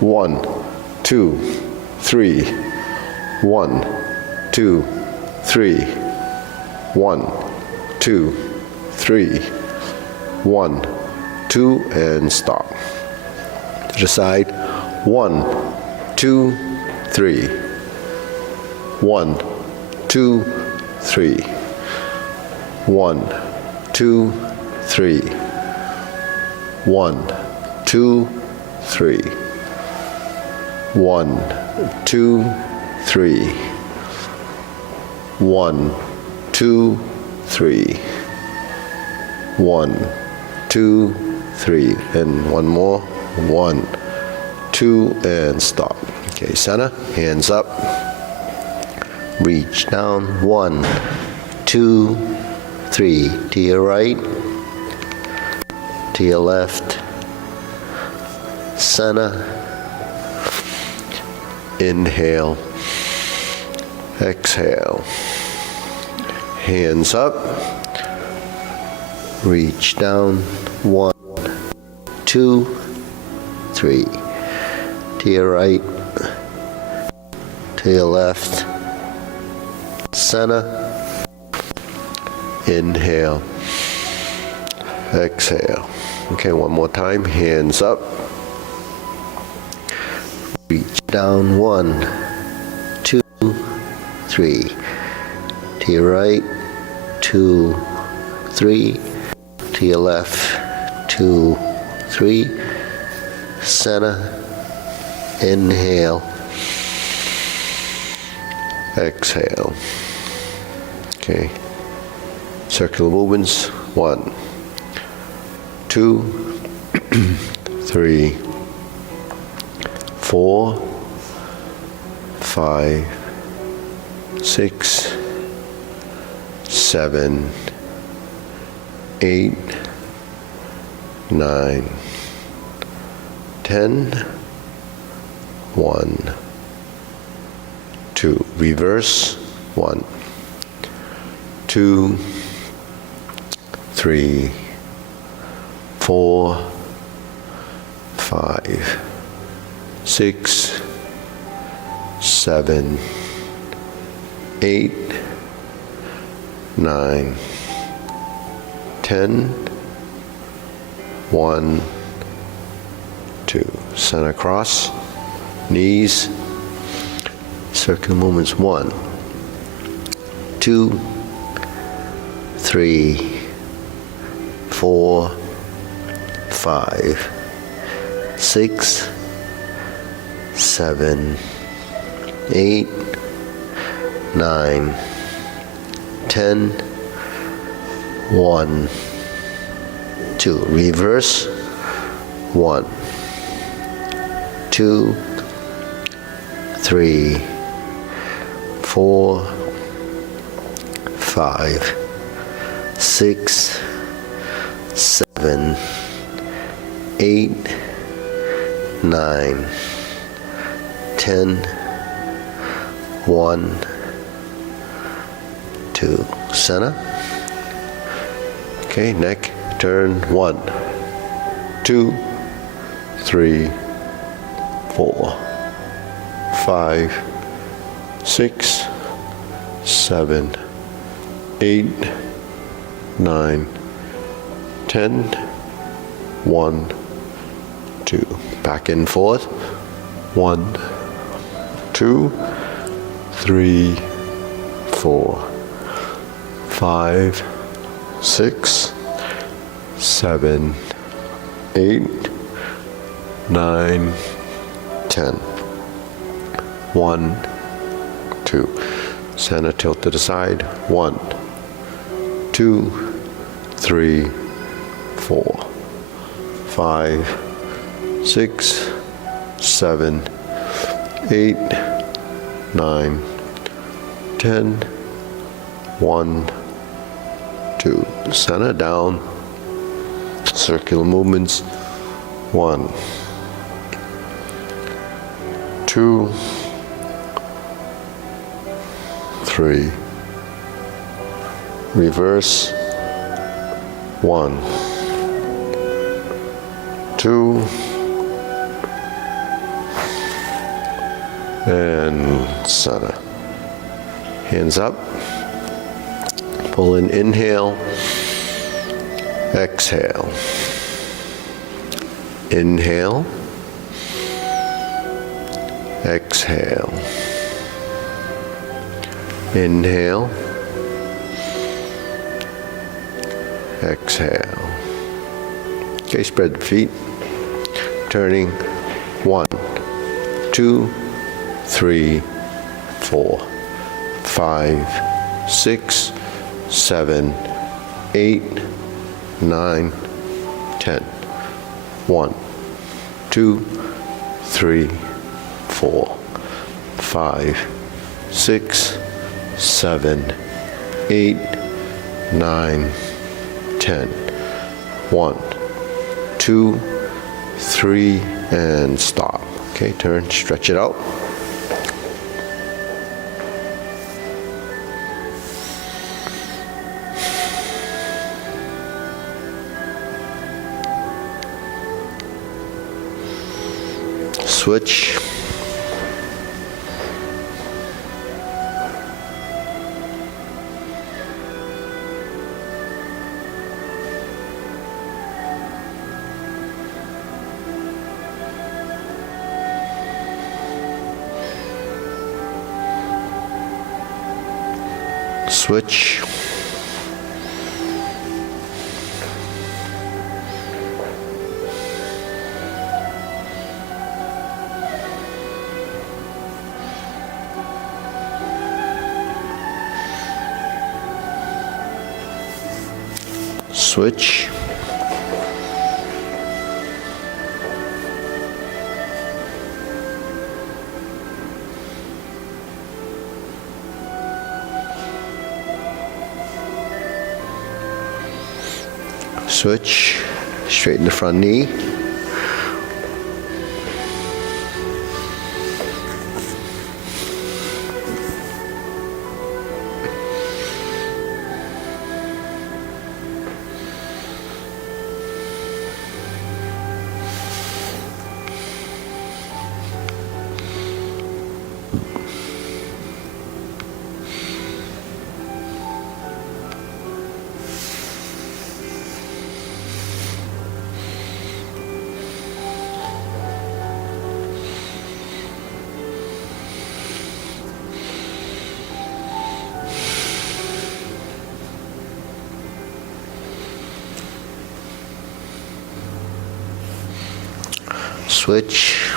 1, 2, 3. 1, 2, 3. 1, 2, 3. 1, 2, and stop. To the side. 1, 2, 3. 1, 2, 3. 1, 2, 3. 1, 2, 3. 1, 2, 3. 1, 2, 3. 1, 2, 3. And one more. 1, 2, and stop. Okay, center, hands up. Reach down. 1, 2, 3. To your right, to your left, center. Inhale, exhale. Hands up. Reach down. 1, 2, 3. To your right, to your left, center. Inhale, exhale. Okay, one more time. Hands up. Reach down. 1, 2, 3. To your right, 2, 3. To your left, 2, 3. Center. Inhale. Exhale. Okay. Circular movements. 1, 2, 3, 4, 5, 6, 7, 8, 9, 10. 1, 2. Reverse. 1, 2, 3, 4, 5, 6, 7, 8, 9, 10. 1, 2. Center cross. Knees. Circular movements. 1, 2, 3, 4, 5, 6, 7, 8, 9, 10. 1, 2. Reverse. 1, 2, 3, 4, 5, 6, 7, 8, 9, 10. 1, 2. Center. Okay, neck, turn. 1, 2, 3, 4, 5, 6, 7, 8, 9, 10. 1, 2. Back and forth. 1, 2, 3, 4, 5, 6, 7, 8, 9, 10. 1, 2. Center, tilt to the side. 1, 2, 3, 4, 5, 6, 7, 8, 9, 10. 1, 2. Center, down. Circular movements. 1, 2, 3. Reverse. 1, 2, and center. Hands up. Pull in, inhale, exhale. Inhale, exhale. Inhale, exhale. Okay, spread the feet. Turning 1, 2, 3, 4, 5, 6, 7, 8, 9, 10. 1, 2, 3, 4, 5, 6, 7, 8, 9, 10. 1, 2, 3, and stop. Okay, turn, stretch it out. Switch. Switch. Switch. Switch. Straighten the front knee. Switch.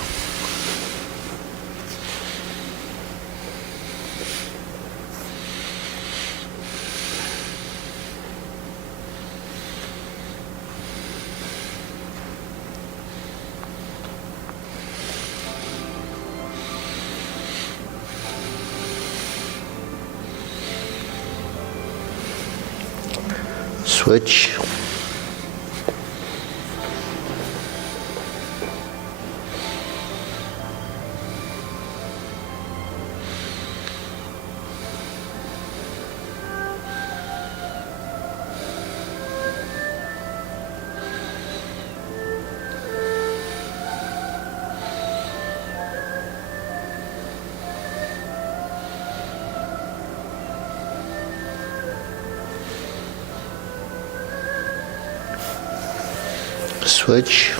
Switch. Switch.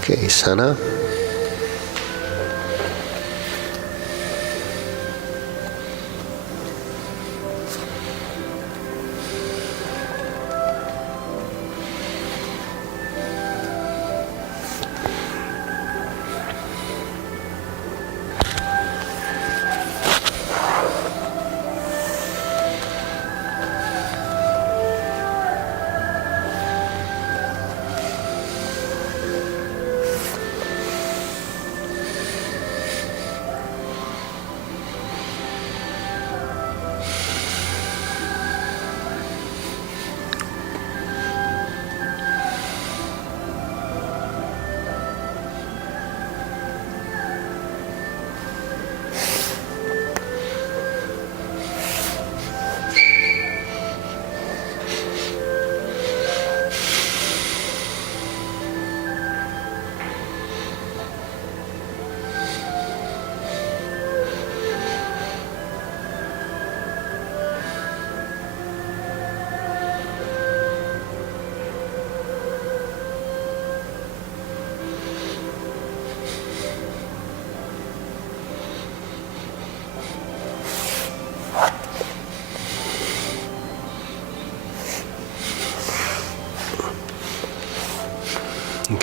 Okay, center.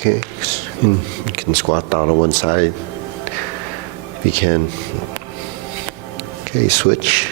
Okay, you can squat down on one side if you can. Okay, switch.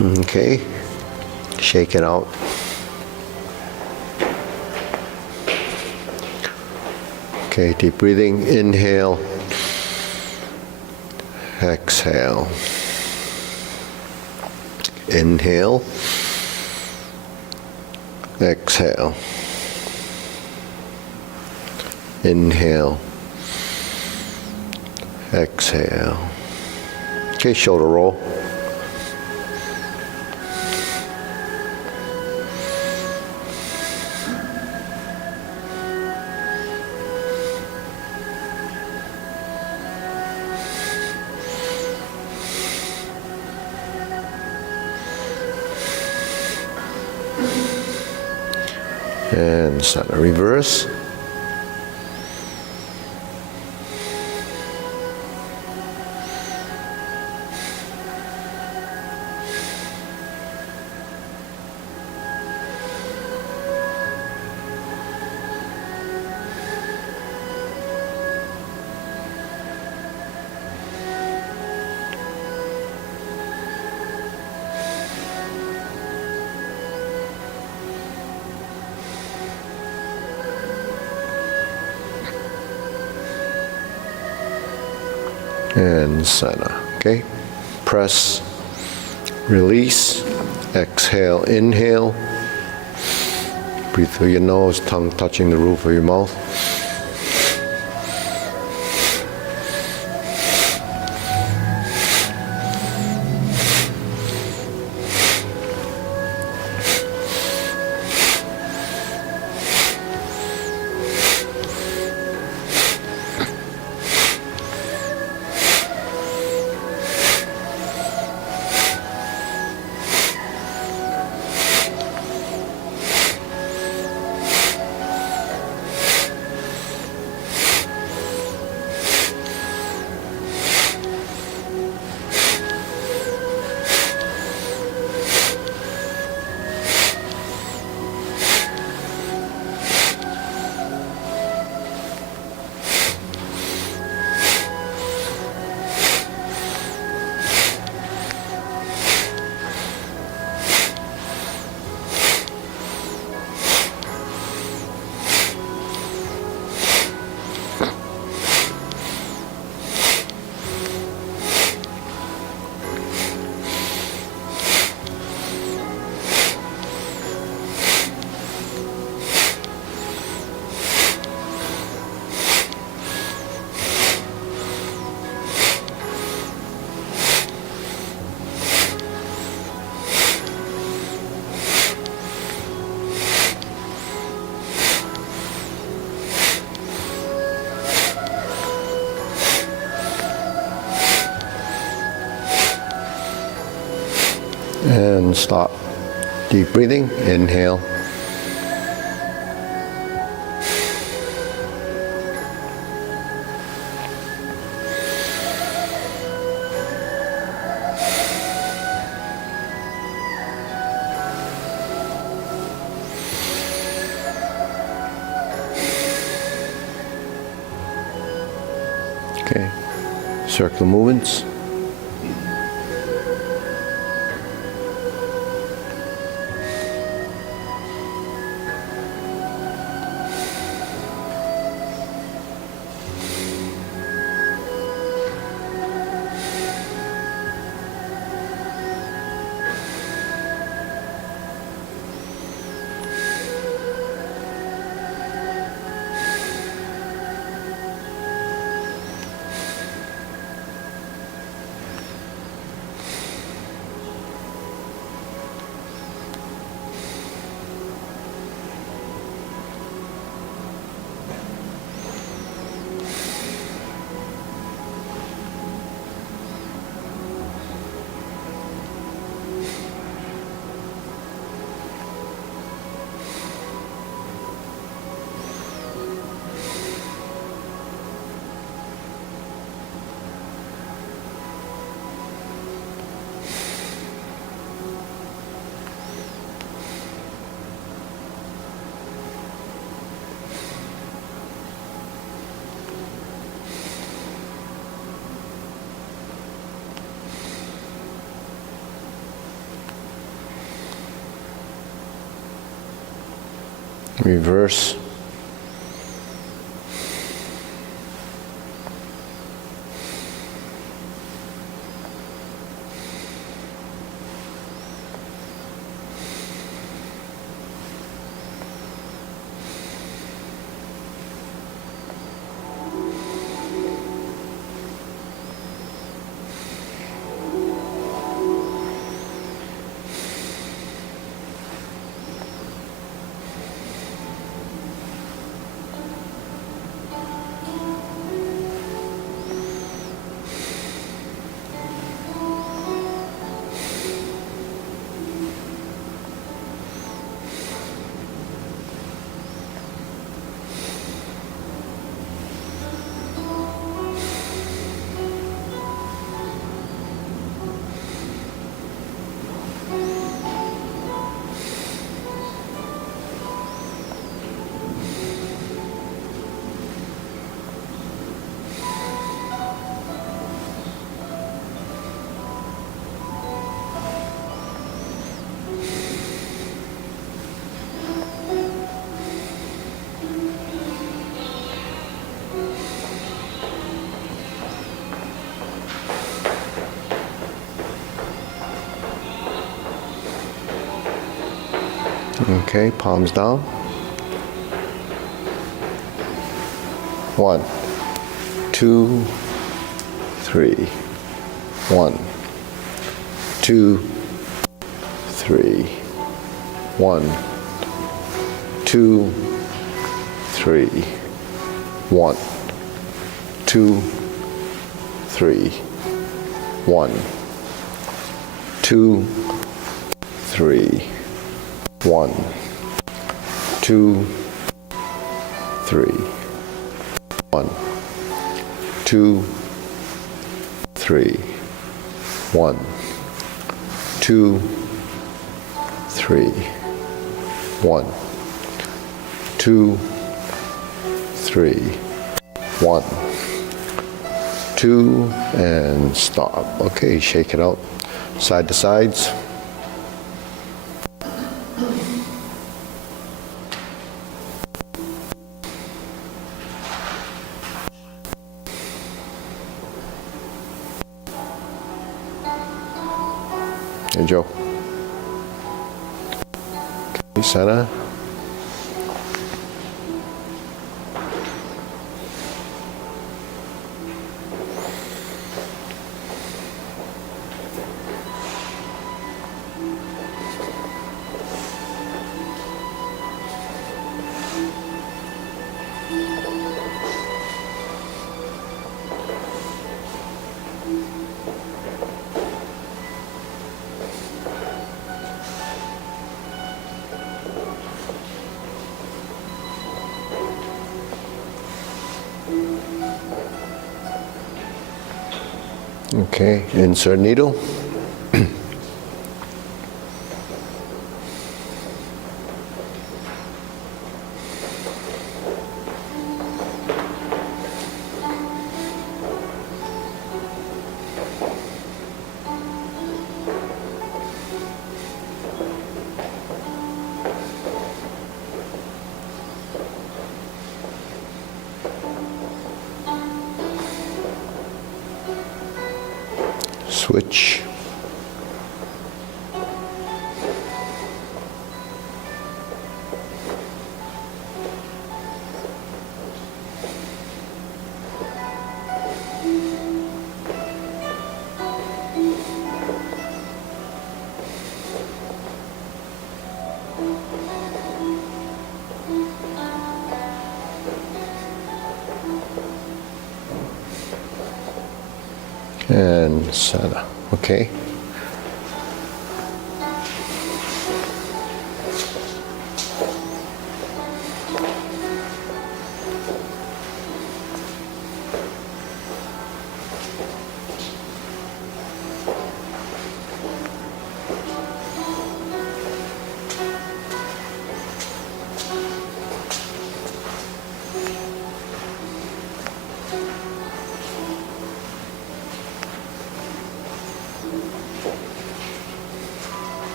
Okay, shake it out. Okay, deep breathing, inhale, exhale. Inhale, exhale. Inhale, exhale. Okay, shoulder roll. And center, reverse. And center, okay? Press, release, exhale, inhale. Breathe through your nose, tongue touching the roof of your mouth. and stop. Deep breathing, inhale. Okay, circular movements. Reverse. Okay, palms down. 1, 2, 3. 1, 2, 3. 1, 2, 3. 1, 2, 3. 1, 2, 3. 1, 2, 3. 1, 2, 3. 1, 2, 3. 1, 2, 3. 1, 2, and stop. Okay, shake it out. Side to sides. Hey, Joe. Okay, center. Okay, insert needle. Switch. And center. Okay.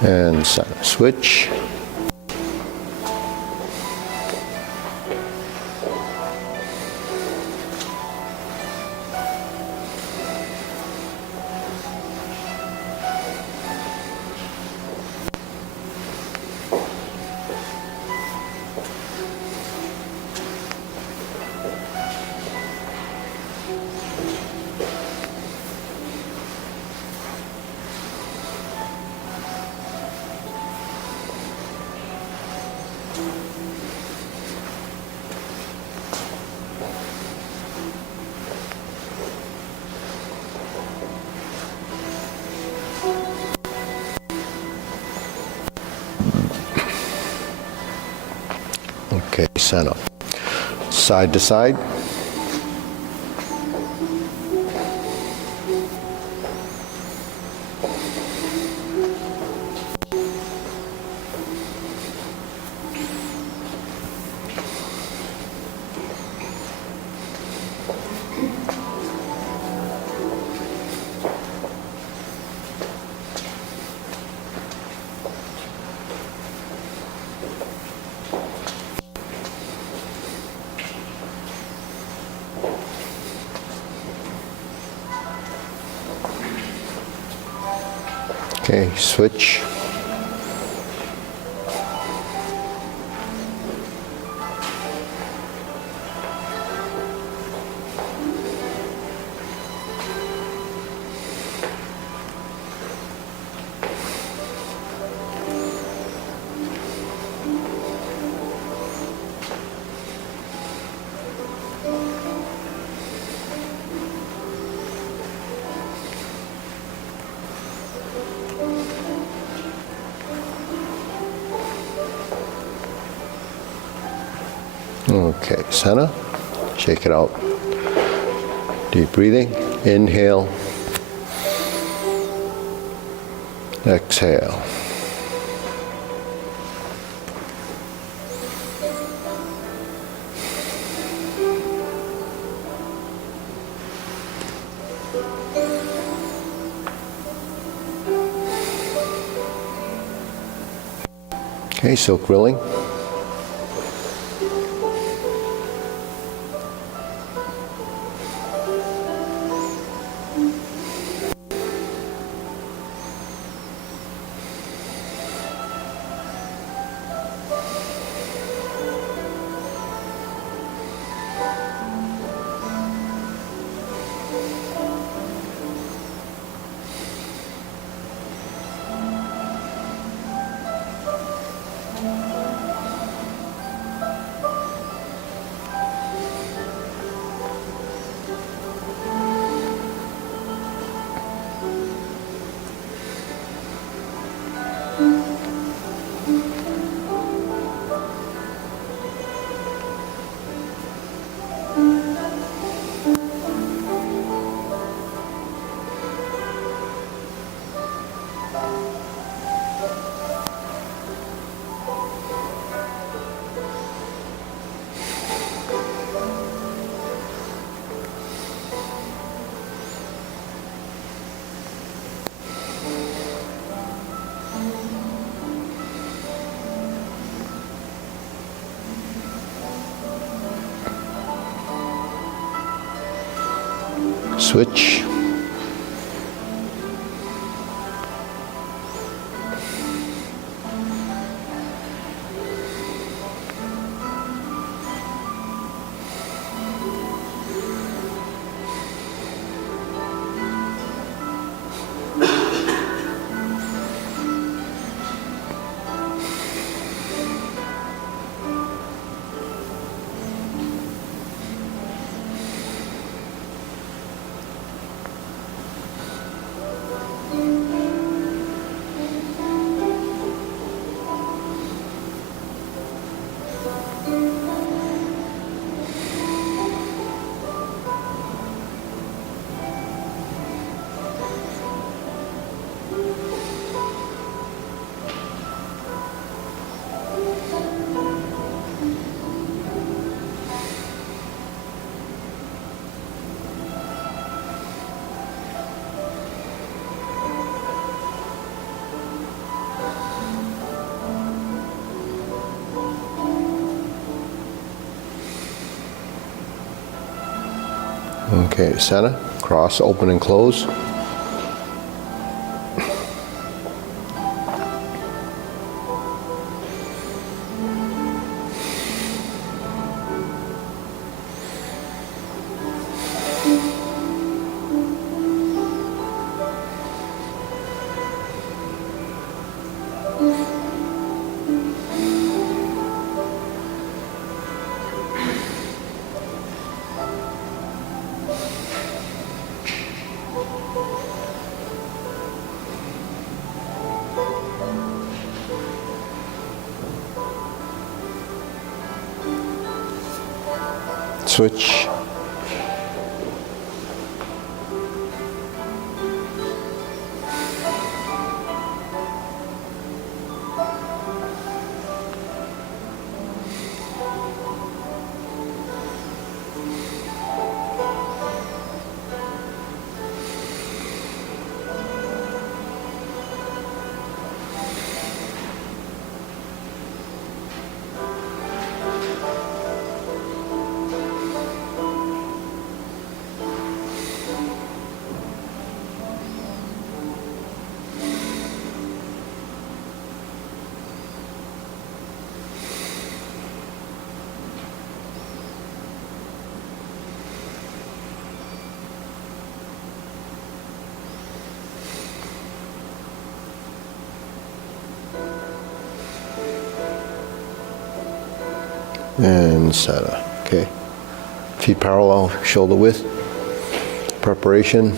And center. Switch. Okay, center. Side to side. Okay, switch. Okay, center. Shake it out. Deep breathing. Inhale. Exhale. Okay, silk rilling. Switch. Okay, center, cross, open and close. Switch. And center. Okay. Feet parallel, shoulder width. Preparation.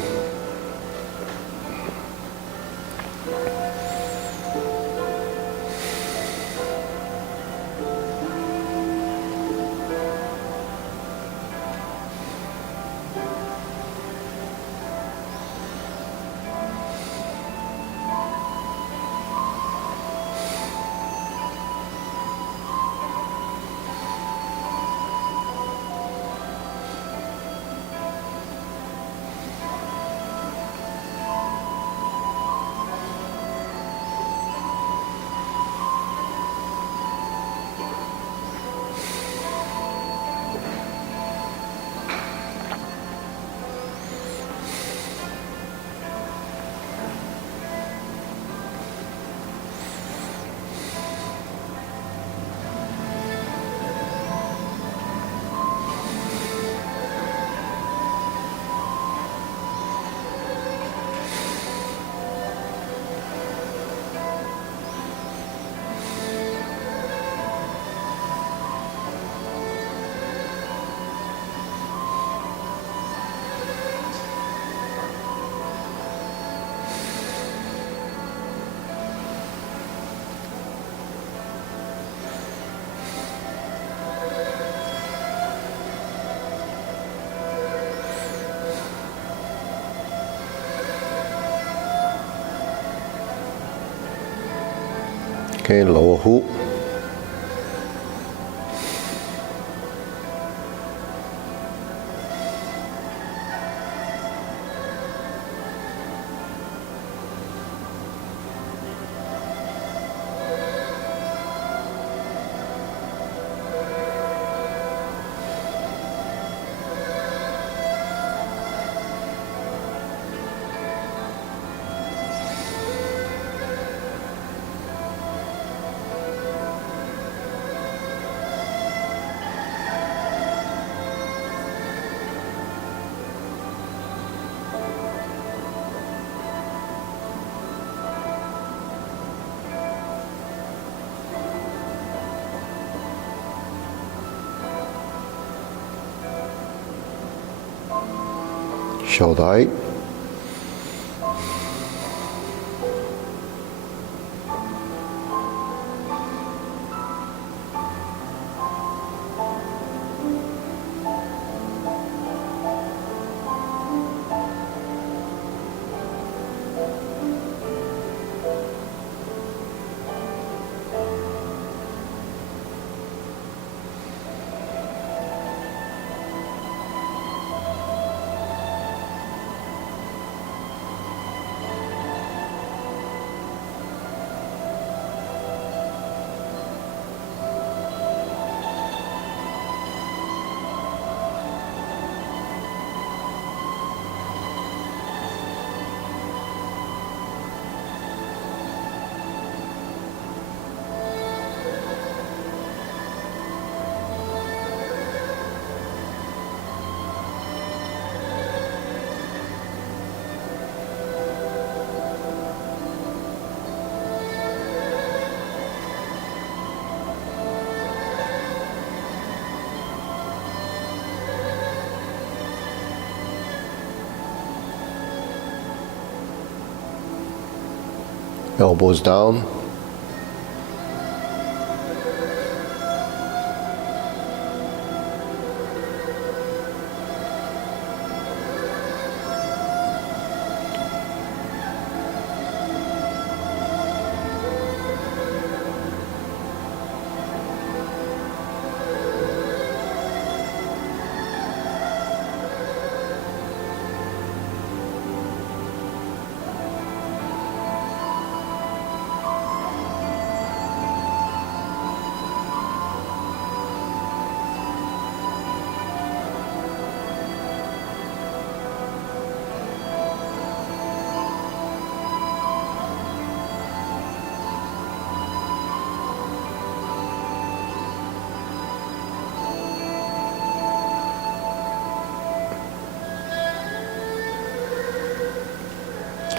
Okay, lower hook. Shoulder height. Elbows down.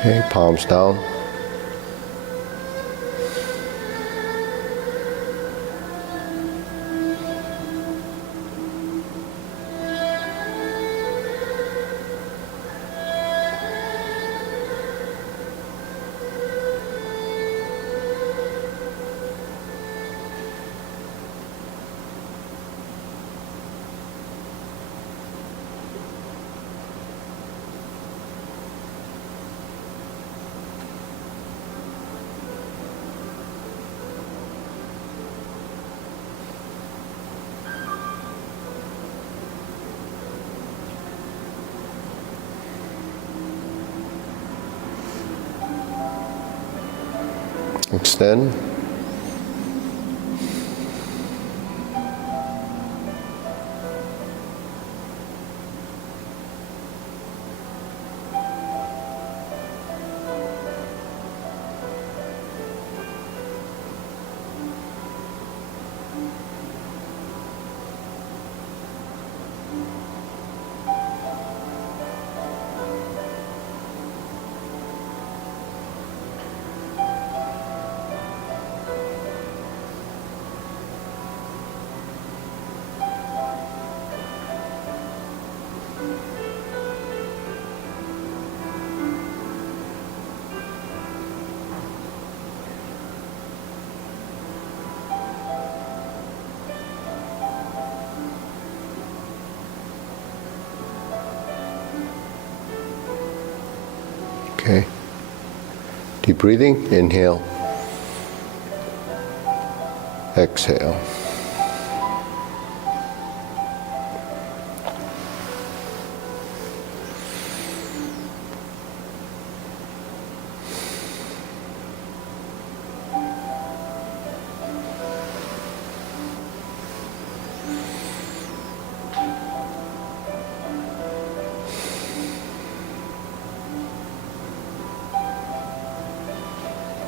Okay, palms down. Extend. Okay. Deep breathing. Inhale. Exhale.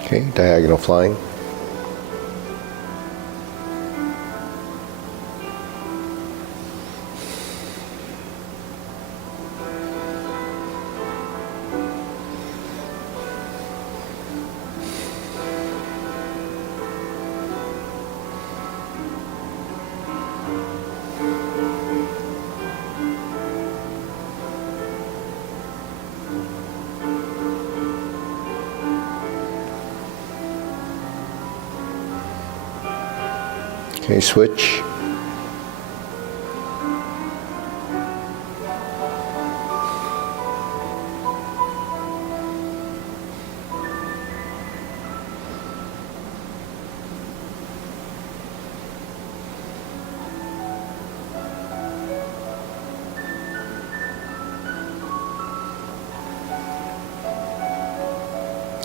Okay, diagonal flying. Okay, switch.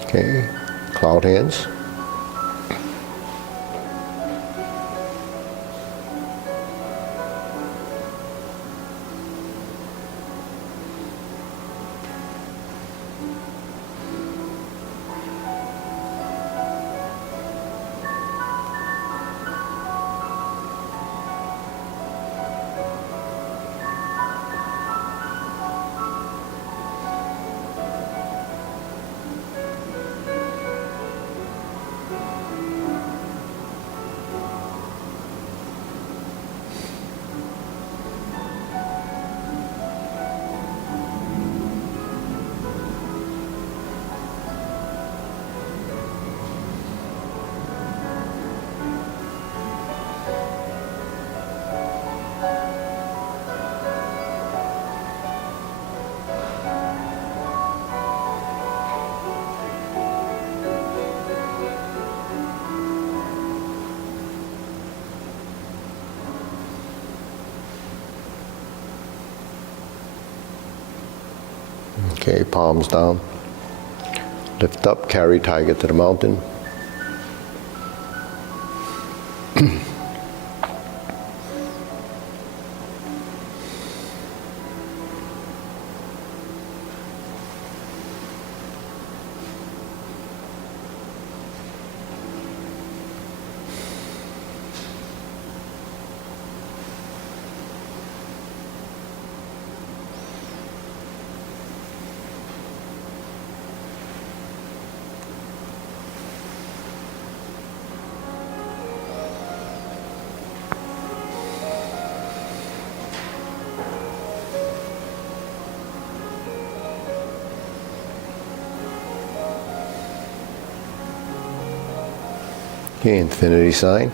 Okay, cloud hands. Okay, palms down. Lift up, carry tiger to the mountain. Okay, infinity sign.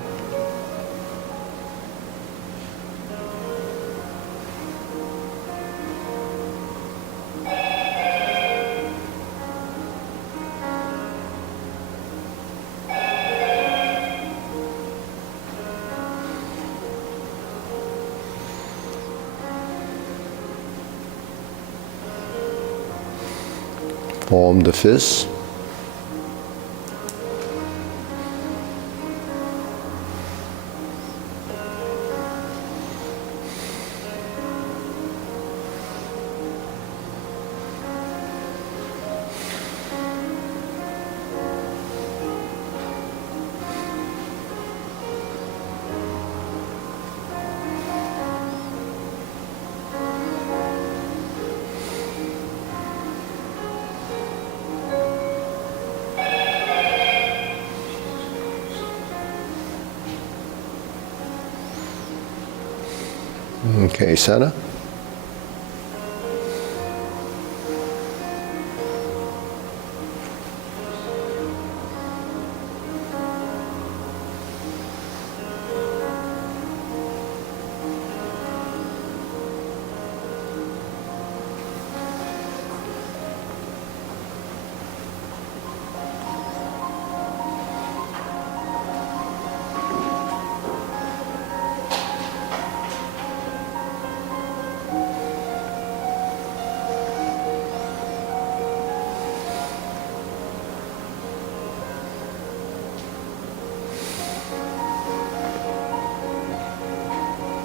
Form the fist. Okay, center.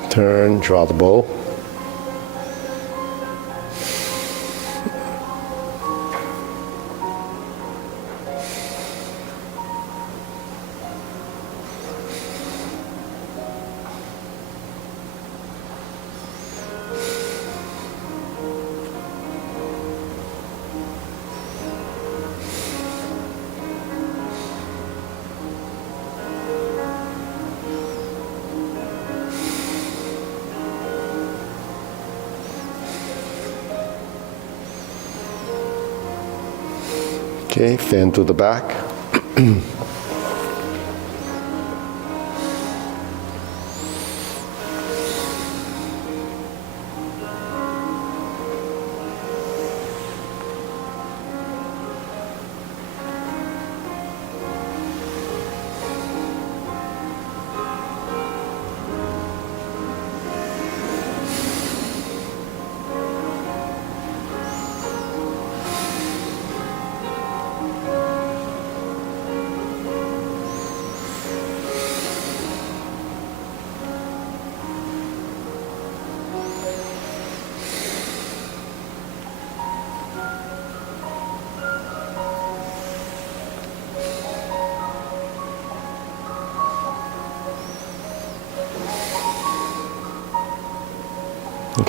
Turn, draw the bow. Okay, fan to the back.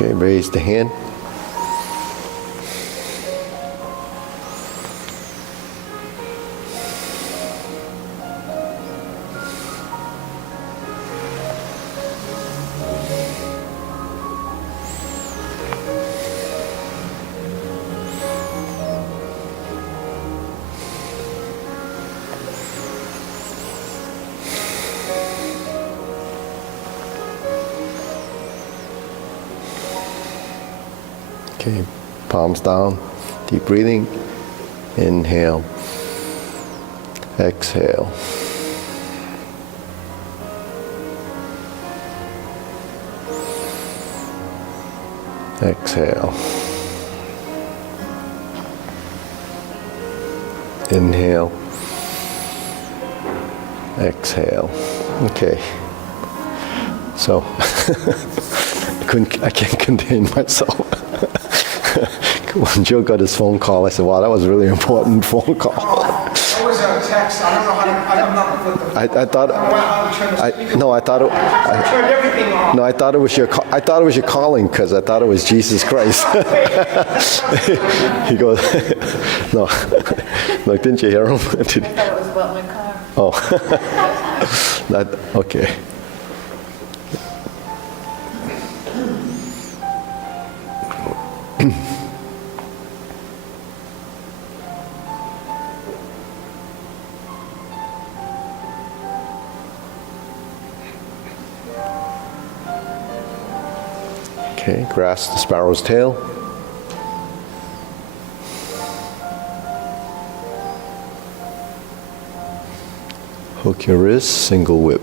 Okay, raise the hand. Okay, palms down, deep breathing. Inhale, exhale. Exhale. Inhale. Exhale. Okay. So, I can't contain myself. When Joe got his phone call, I said, wow, that was a really important phone call. It was a text. I don't know how to. I'm not with the. I thought. I thought it. I turned everything off. No, I thought it was your. I thought it was your calling because I thought it was Jesus Christ. He goes, no, like didn't you hear him? I thought it was about my car. Oh, that okay. Okay, grasp the sparrow's tail. Hook your wrist, single whip.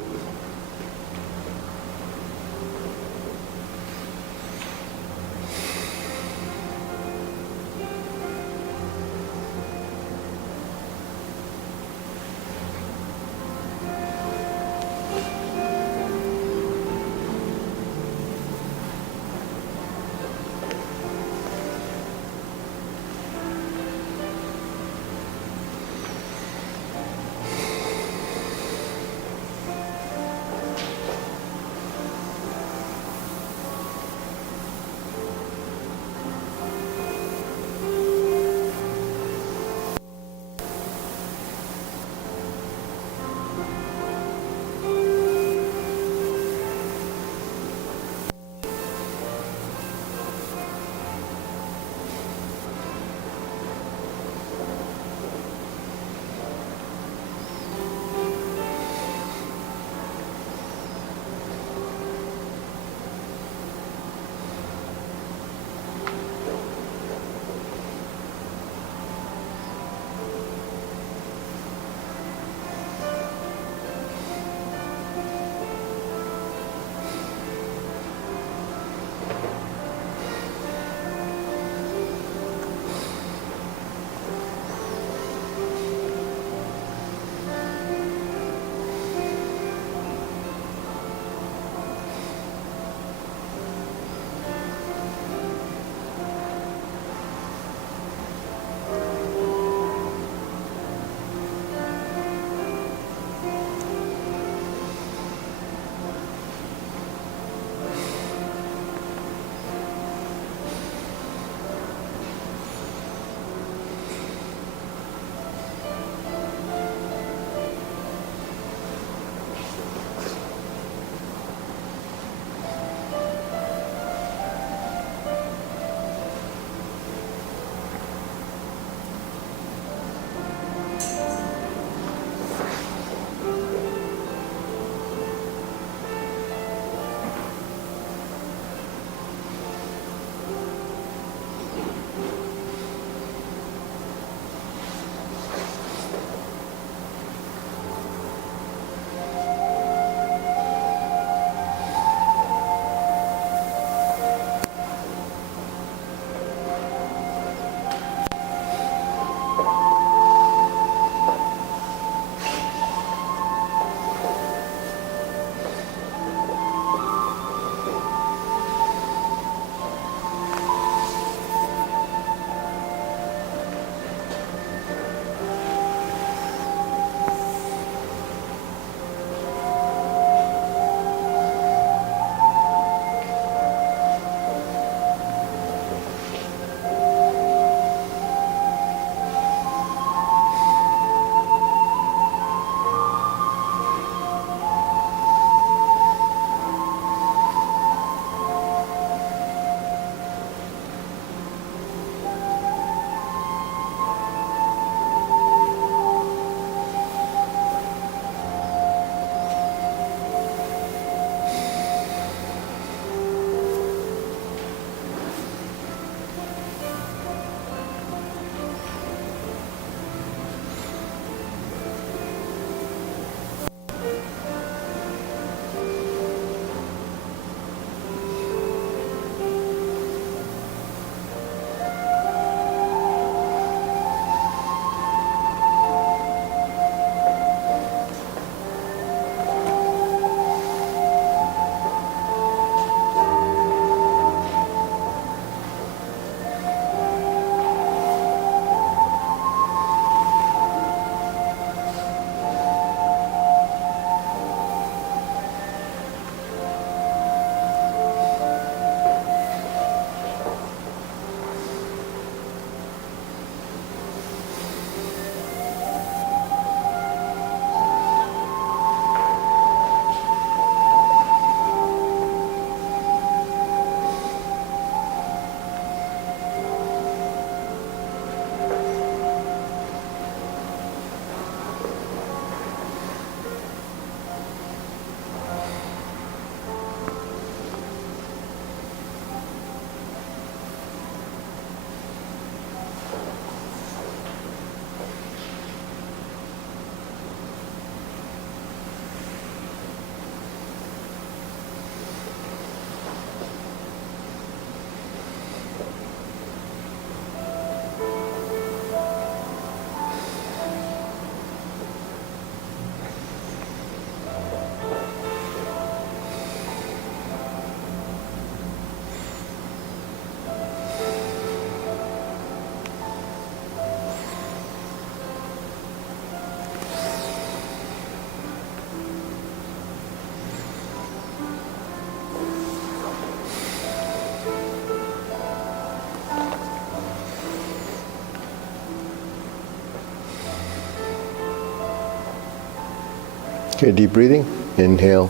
Okay, deep breathing. Inhale.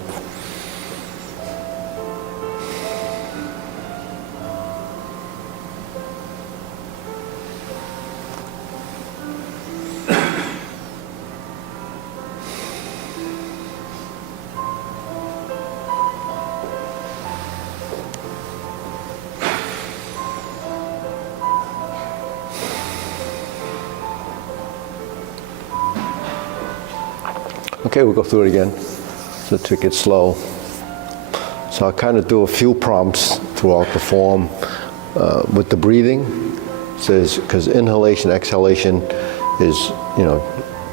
Okay, we'll go through it again. So take it slow. So I'll kind of do a few prompts throughout the form with the breathing. Says because inhalation, exhalation is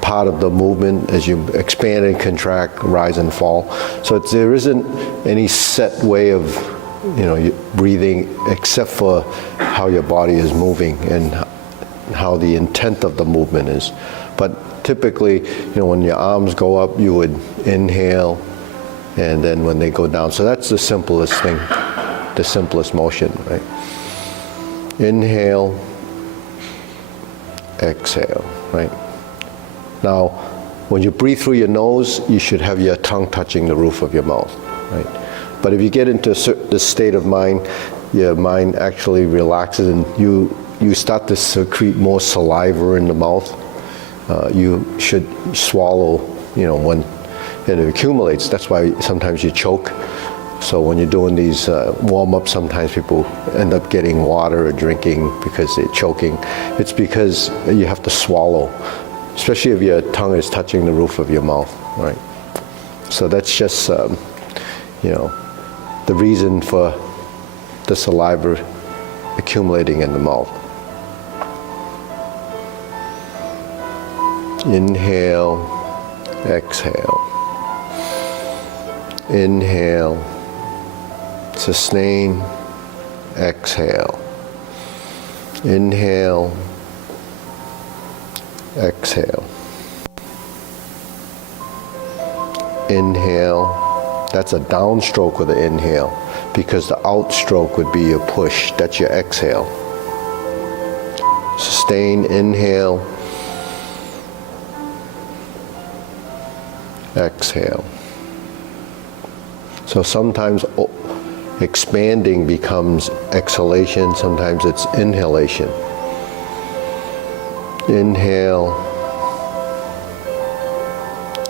part of the movement as you expand and contract, rise and fall. So there isn't any set way of breathing except for how your body is moving and how the intent of the movement is. But typically, when your arms go up, you would inhale, and then when they go down. So that's the simplest thing, the simplest motion, right? Inhale, exhale, right? Now, when you breathe through your nose, you should have your tongue touching the roof of your mouth, right? But if you get into this state of mind, your mind actually relaxes and you start to secrete more saliva in the mouth. You should swallow, when it accumulates. That's why sometimes you choke. So when you're doing these warm-ups, sometimes people end up getting water or drinking because they're choking. It's because you have to swallow, especially if your tongue is touching the roof of your mouth, right? So that's just, the reason for the saliva accumulating in the mouth. Inhale, exhale. Inhale, sustain, exhale. Inhale, exhale. Inhale. That's a downstroke with the inhale, because the outstroke would be a push. That's your exhale. Sustain, inhale, exhale. So sometimes expanding becomes exhalation, sometimes it's inhalation. Inhale,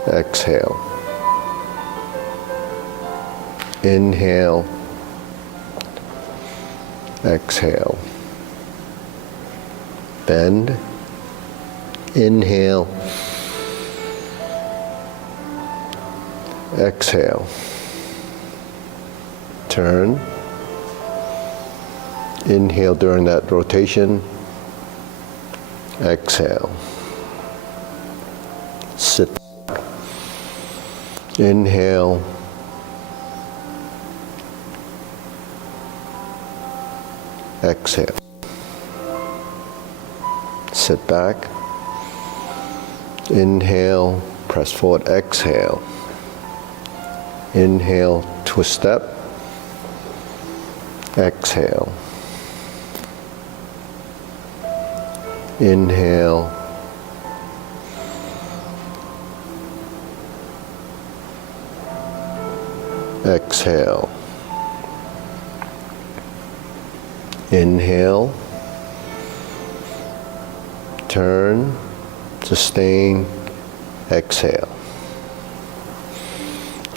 exhale. Inhale, exhale. Bend, inhale, exhale. Turn, inhale during that rotation, exhale. Sit, inhale, exhale. Sit back, inhale, press forward, exhale. Inhale, twist step, exhale. Inhale, exhale. Inhale, turn, sustain, exhale.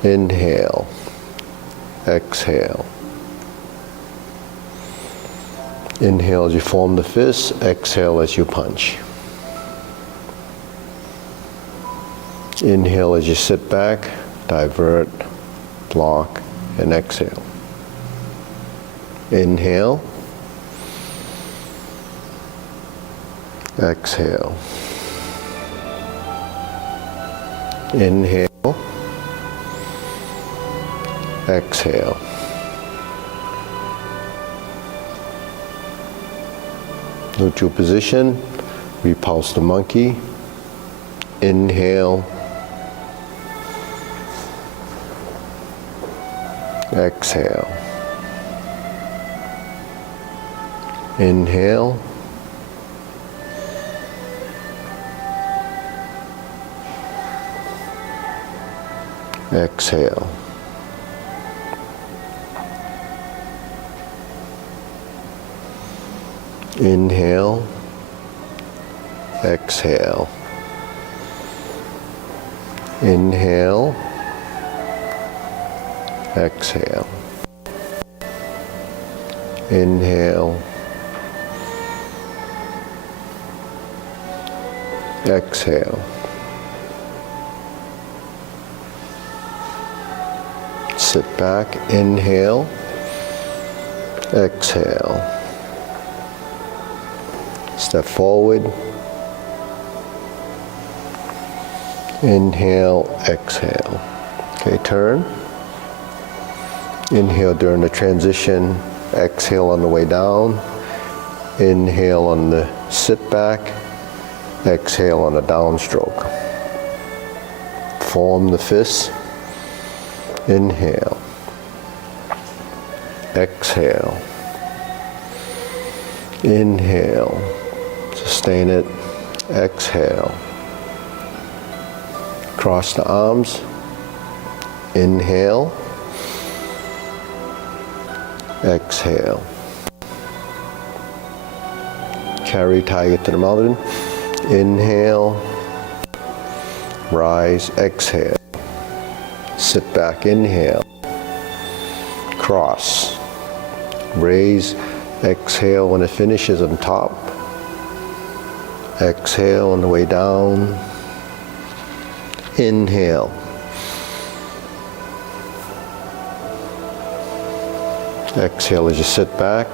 Inhale, exhale. Inhale as you form the fist, exhale as you punch. Inhale as you sit back, divert, block, and exhale. Inhale, exhale. Inhale, exhale. Neutral position, repulse the monkey. Inhale, exhale. Inhale, exhale. Inhale, exhale. Inhale, exhale. Inhale, exhale. Sit back, inhale, exhale. Step forward, inhale, exhale. Okay, turn. Inhale during the transition, exhale on the way down. Inhale on the sit back, exhale on the downstroke. Form the fists. Inhale, exhale, inhale, sustain it, exhale. Cross the arms, inhale, exhale. Carry tiger to the mountain, inhale, rise, exhale. Sit back, inhale, cross, raise, exhale when it finishes on top, exhale on the way down, inhale, exhale as you sit back,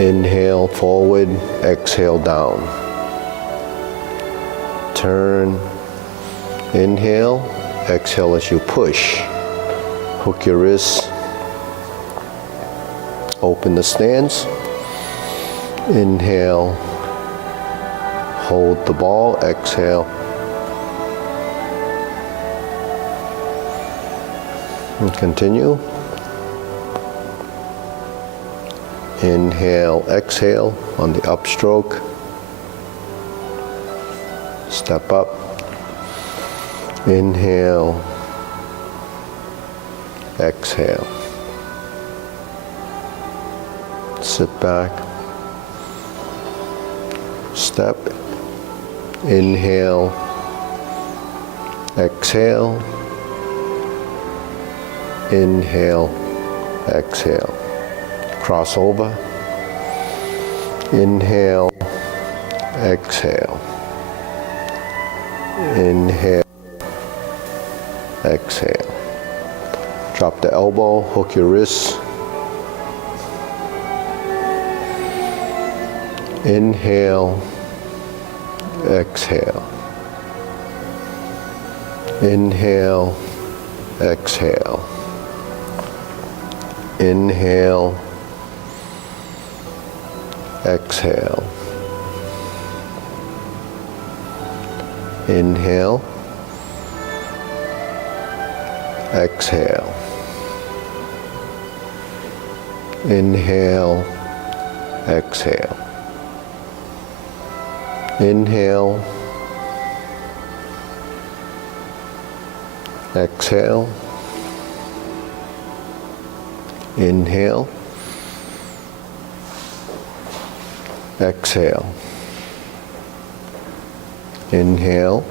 inhale forward, exhale down, turn, inhale, exhale as you push. Hook your wrists. Open the stance. Inhale. Hold the ball. Exhale. And continue. Inhale, exhale on the upstroke. Step up. Inhale, exhale. Sit back. Step. Inhale, exhale. Inhale, exhale. Cross over. Inhale, exhale. Inhale, exhale. Drop the elbow, hook your wrists. Inhale, exhale. Inhale, exhale. Inhale, exhale. Inhale, exhale. Inhale, exhale. Inhale, exhale. Inhale, exhale. Inhale,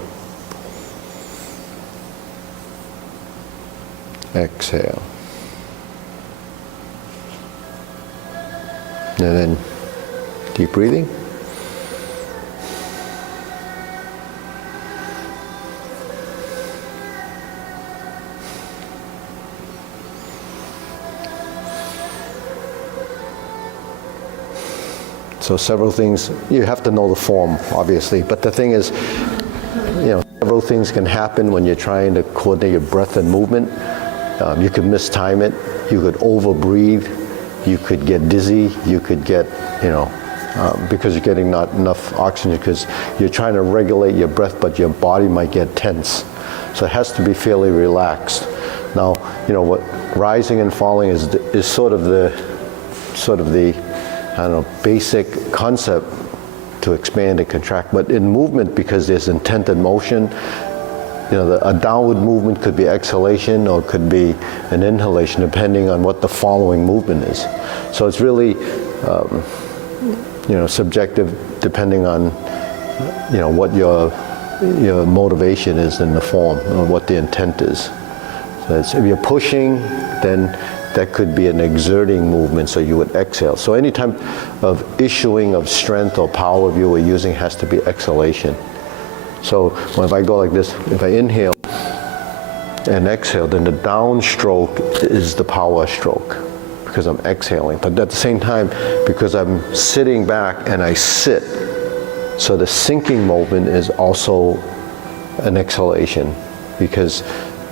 exhale. And then deep breathing. So several things, you have to know the form, obviously, but the thing is, several things can happen when you're trying to coordinate your breath and movement. You could mistime it, you could overbreathe, you could get dizzy, you could get, because you're getting not enough oxygen, because you're trying to regulate your breath, but your body might get tense. So it has to be fairly relaxed. Now, what rising and falling is sort of the basic concept to expand and contract, but in movement, because there's intended motion, a downward movement could be exhalation or could be an inhalation, depending on what the following movement is. So it's really, subjective, depending on, what your motivation is in the form, or what the intent is. So if you're pushing, then that could be an exerting movement, so you would exhale. So any type of issuing of strength or power you are using has to be exhalation. So if I go like this, if I inhale and exhale, then the downstroke is the power stroke, because I'm exhaling. But at the same time, because I'm sitting back and I sit, so the sinking movement is also an exhalation, because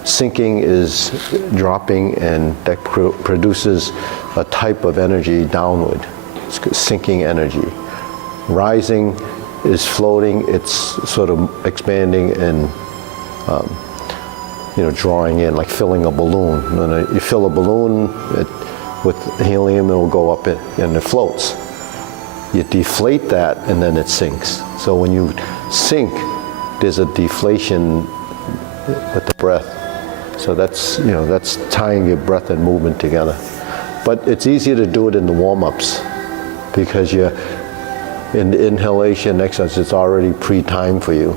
sinking is dropping, and that produces a type of energy downward. It's sinking energy. Rising is floating, it's sort of expanding and drawing in, like filling a balloon. When you fill a balloon with helium, it will go up and it floats. You deflate that and then it sinks. So when you sink, there's a deflation with the breath. So that's tying your breath and movement together. But it's easier to do it in the warm-ups, because you're in the inhalation, exhalation, it's already pre-timed for you.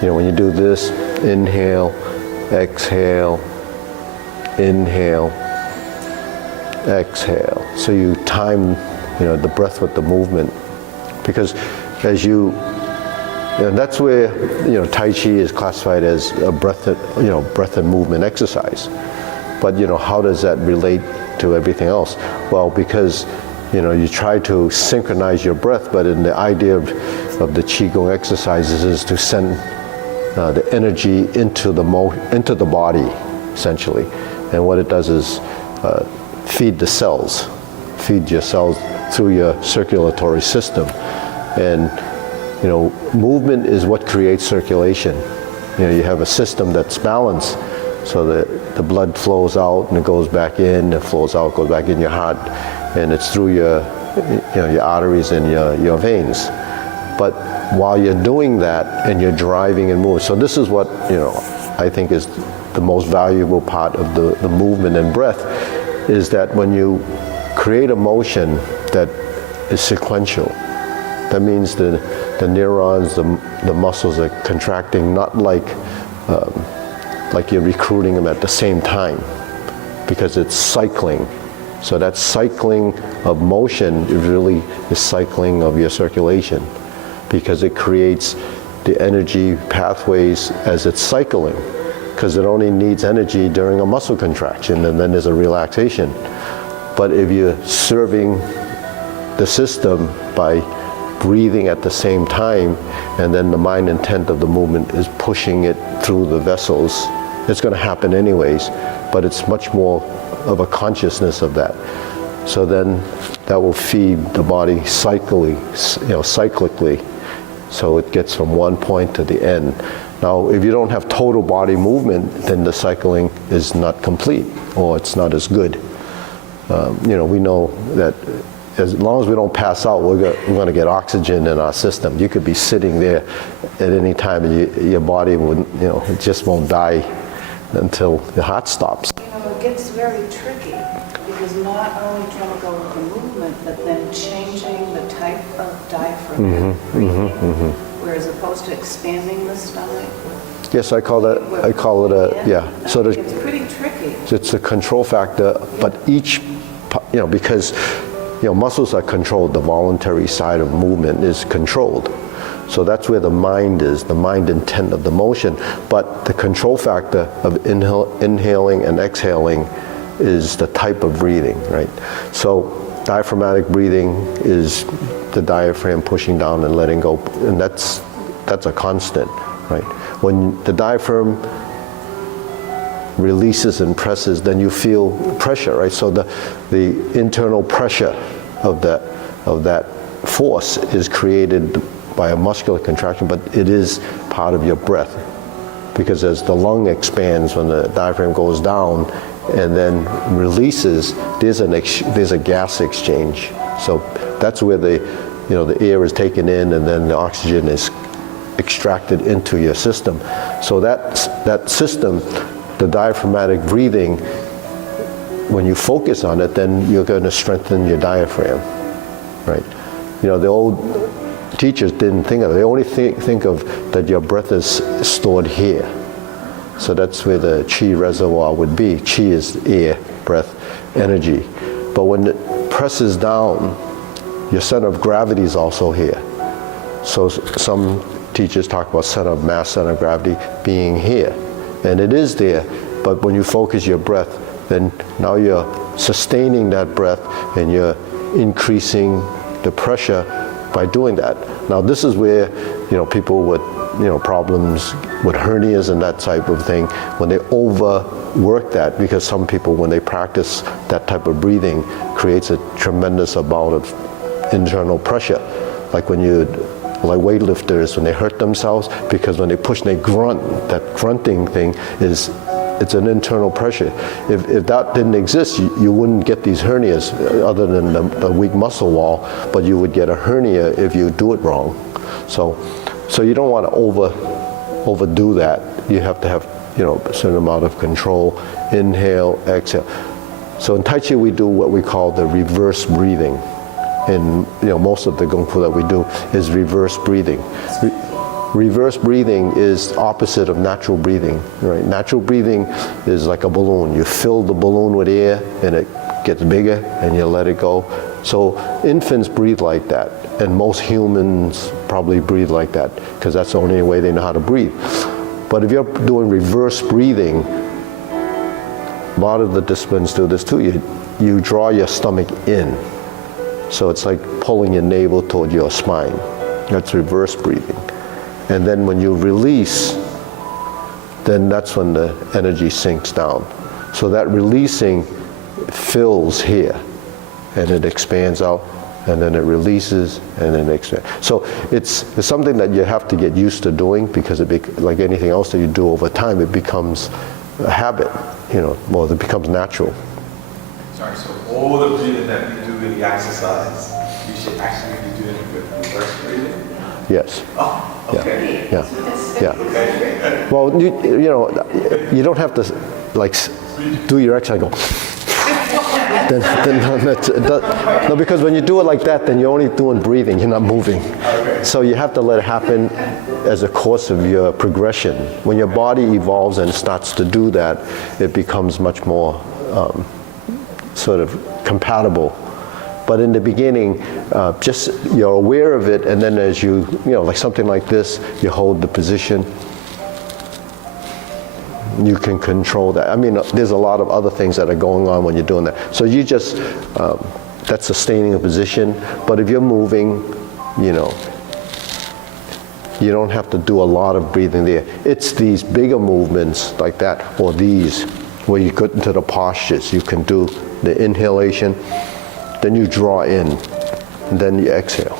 When you do this, inhale, exhale, inhale, exhale. So you time, the breath with the movement, because as that's where Tai Chi is classified as a breath and movement exercise. But how does that relate to everything else? Well, because you try to synchronize your breath, but in the idea of the Qigong exercises is to send the energy into the body, essentially. And what it does is feed your cells through your circulatory system. And movement is what creates circulation. You have a system that's balanced, so that the blood flows out and it goes back in, it flows out, goes back in your heart, and it's through your arteries and your veins. But while you're doing that and you're driving and moving, so this is what I think is the most valuable part of the movement and breath, is that when you create a motion that is sequential, that means the neurons, the muscles are contracting, not like you're recruiting them at the same time, because it's cycling. So that cycling of motion really is cycling of your circulation, because it creates the energy pathways as it's cycling, because it only needs energy during a muscle contraction, and then there's a relaxation. But if you're serving the system by breathing at the same time, and then the mind intent of the movement is pushing it through the vessels, it's going to happen anyways, but it's much more of a consciousness of that. So then that will feed the body cyclically, so it gets from one point to the end. Now, if you don't have total body movement, then the cycling is not complete, or it's not as good. We know that as long as we don't pass out, we're going to get oxygen in our system. You could be sitting there at any time, and your body would, it just won't die until the heart stops. It gets very tricky, because not only can we go with the movement, but then changing the type of diaphragm breathing, whereas opposed to expanding the stomach. Yes, I call it a, yeah. So it's pretty tricky. It's a control factor, but each, because muscles are controlled, the voluntary side of movement is controlled. So that's where the mind is, the mind intent of the motion. But the control factor of inhaling and exhaling is the type of breathing, right? So diaphragmatic breathing is the diaphragm pushing down and letting go, and that's a constant, right? When the diaphragm releases and presses, then you feel pressure, right? So the internal pressure of that force is created by a muscular contraction, but it is part of your breath, because as the lung expands, when the diaphragm goes down and then releases, there's a gas exchange. So that's where the air is taken in, and then the oxygen is extracted into your system. So that system, the diaphragmatic breathing, when you focus on it, then you're going to strengthen your diaphragm, right? You know, the old teachers didn't think of it. They only think of that your breath is stored here. So that's where the chi reservoir would be. Chi is air, breath, energy. But when it presses down, your center of gravity is also here. So some teachers talk about center of mass, center of gravity being here. And it is there, but when you focus your breath, then now you're sustaining that breath and you're increasing the pressure by doing that. Now this is where, you know, people with, you know, problems with hernias and that type of thing, when they overwork that, because some people, when they practice that type of breathing, creates a tremendous amount of internal pressure. Like when you, like weightlifters, when they hurt themselves, because when they push and they grunt, that grunting thing is, it's an internal pressure. If that didn't exist, you wouldn't get these hernias, other than the weak muscle wall, but you would get a hernia if you do it wrong. So you don't want to overdo that. You have to have, you know, a certain amount of control. Inhale, exhale. So in Tai Chi we do what we call the reverse breathing. And you know, most of the Kung Fu that we do is reverse breathing. Reverse breathing is opposite of natural breathing, right? Natural breathing is like a balloon. You fill the balloon with air and it gets bigger and you let it go. So infants breathe like that, and most humans probably breathe like that because that's the only way they know how to breathe. But if you're doing reverse breathing, a lot of the disciplines do this too. You draw your stomach in. So it's like pulling your navel toward your spine. That's reverse breathing. And then when you release, then that's when the energy sinks down. So that releasing fills here, and it expands out, and then it releases, and then it expands. So it's something that you have to get used to doing, because like anything else that you do over time, it becomes a habit, you know, well, it becomes natural. Sorry, so all the breathing that we do in the exercises, you should actually be doing it with reverse breathing? Yes. Oh, okay. Yeah. Yeah. Okay. Well, you know, you don't have to like do your exercise and go. No, because when you do it like that, then you're only doing breathing. You're not moving. Okay. So you have to let it happen as a course of your progression. When your body evolves and starts to do that, it becomes much more sort of compatible. But in the beginning, just you're aware of it, and then as you know, like something like this, you hold the position. You can control that. I mean, there's a lot of other things that are going on when you're doing that. So you just, that's sustaining a position. But if you're moving, you know, you don't have to do a lot of breathing there. It's these bigger movements like that, or these, where you get into the postures. You can do the inhalation, then you draw in, and then you exhale,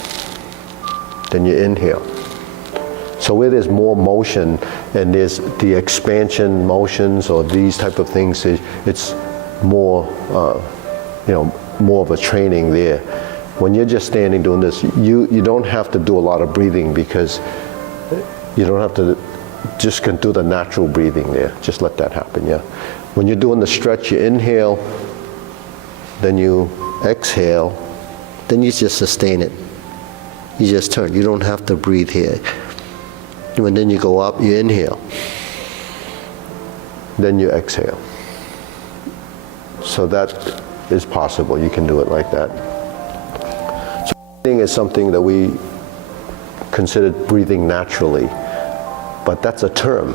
then you inhale. So where there's more motion, and there's the expansion motions or these type of things, it's more, you know, more of a training there. When you're just standing doing this, you don't have to do a lot of breathing, because you don't have to, just can do the natural breathing there. Just let that happen, yeah. When you're doing the stretch, you inhale, then you exhale, then you just sustain it. You just turn. You don't have to breathe here. And then you go up, you inhale. Then you exhale. So that is possible. You can do it like that. So breathing is something that we consider breathing naturally. But that's a term.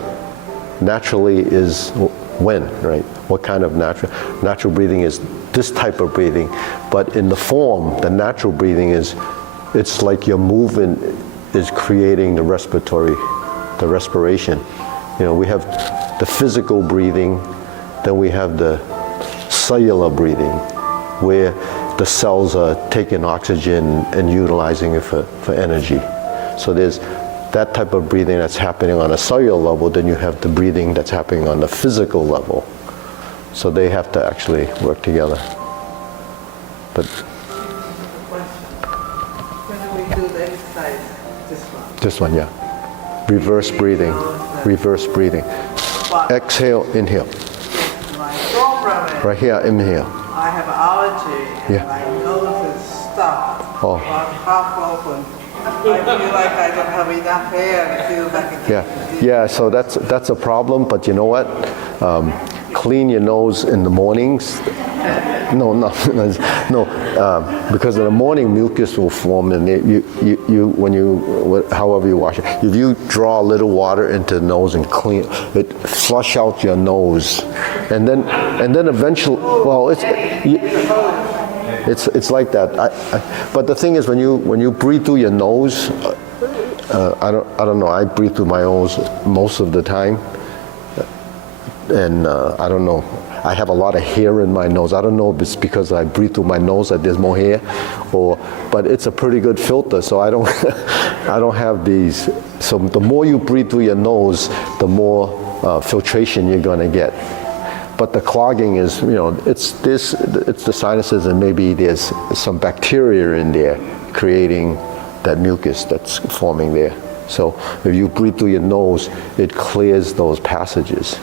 Naturally is when, right? What kind of natural? Natural breathing is this type of breathing. But in the form, the natural breathing is, it's like your movement is creating the respiration. You know, we have the physical breathing, then we have the cellular breathing, where the cells are taking oxygen and utilizing it for energy. So there's that type of breathing that's happening on a cellular level, then you have the breathing that's happening on the physical level. So they have to actually work together. But When do we do the exercise? This one. this one, yeah. Reverse breathing. Reverse breathing. But Exhale, inhale. my problem is Right here, inhale. I have allergy and Yeah. my nose is stuck. Oh. I'm half open. I feel like I don't have enough air. It feels like it's Yeah, so that's a problem, but you know what? Clean your nose in the mornings. No, because in the morning mucus will form, and however you wash it, if you draw a little water into the nose and clean it, flush out your nose, and then eventually, well, it's like that. But the thing is, when you breathe through your nose, I don't know. I breathe through my nose most of the time, and I don't know. I have a lot of hair in my nose. I don't know if it's because I breathe through my nose that there's more hair, but it's a pretty good filter. So I don't I don't have these. So the more you breathe through your nose, the more filtration you're going to get. But the clogging is, it's the sinuses, and maybe there's some bacteria in there creating that mucus that's forming there. So if you breathe through your nose, it clears those passages.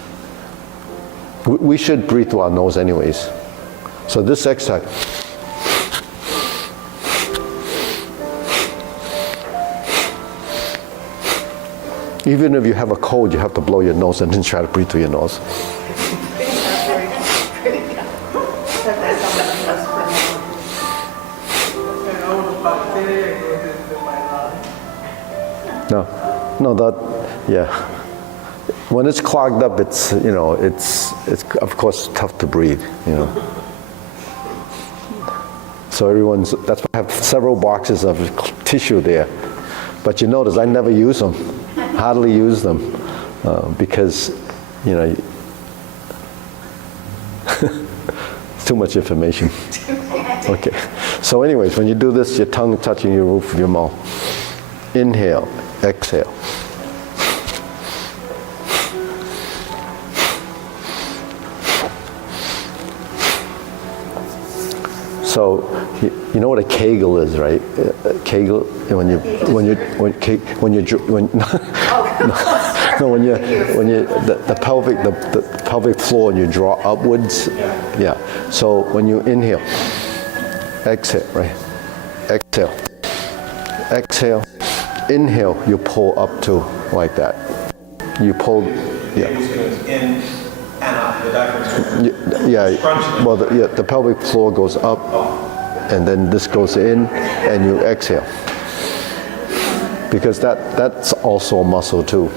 We should breathe through our nose anyways. So this exercise, even if you have a cold, you have to blow your nose and then try to breathe through your nose. and all the bacteria goes into my lungs. Yeah. When it's clogged up, it's of course tough to breathe, So that's why I have several boxes of tissue there. But you notice I never use them, hardly use them, because, it's too much information. Okay. So anyways, when you do this, your tongue touching your roof of your mouth. Inhale, exhale. So, you know what a kegel is, right? A kegel, when the pelvic floor, and you draw upwards. Yeah. So when you inhale, exhale, right? Exhale, exhale, inhale. You pull up to like that. You pull, yeah. In and out, the diaphragm. Yeah, well, the pelvic floor goes up, and then this goes in, and you exhale. Because that's also a muscle too.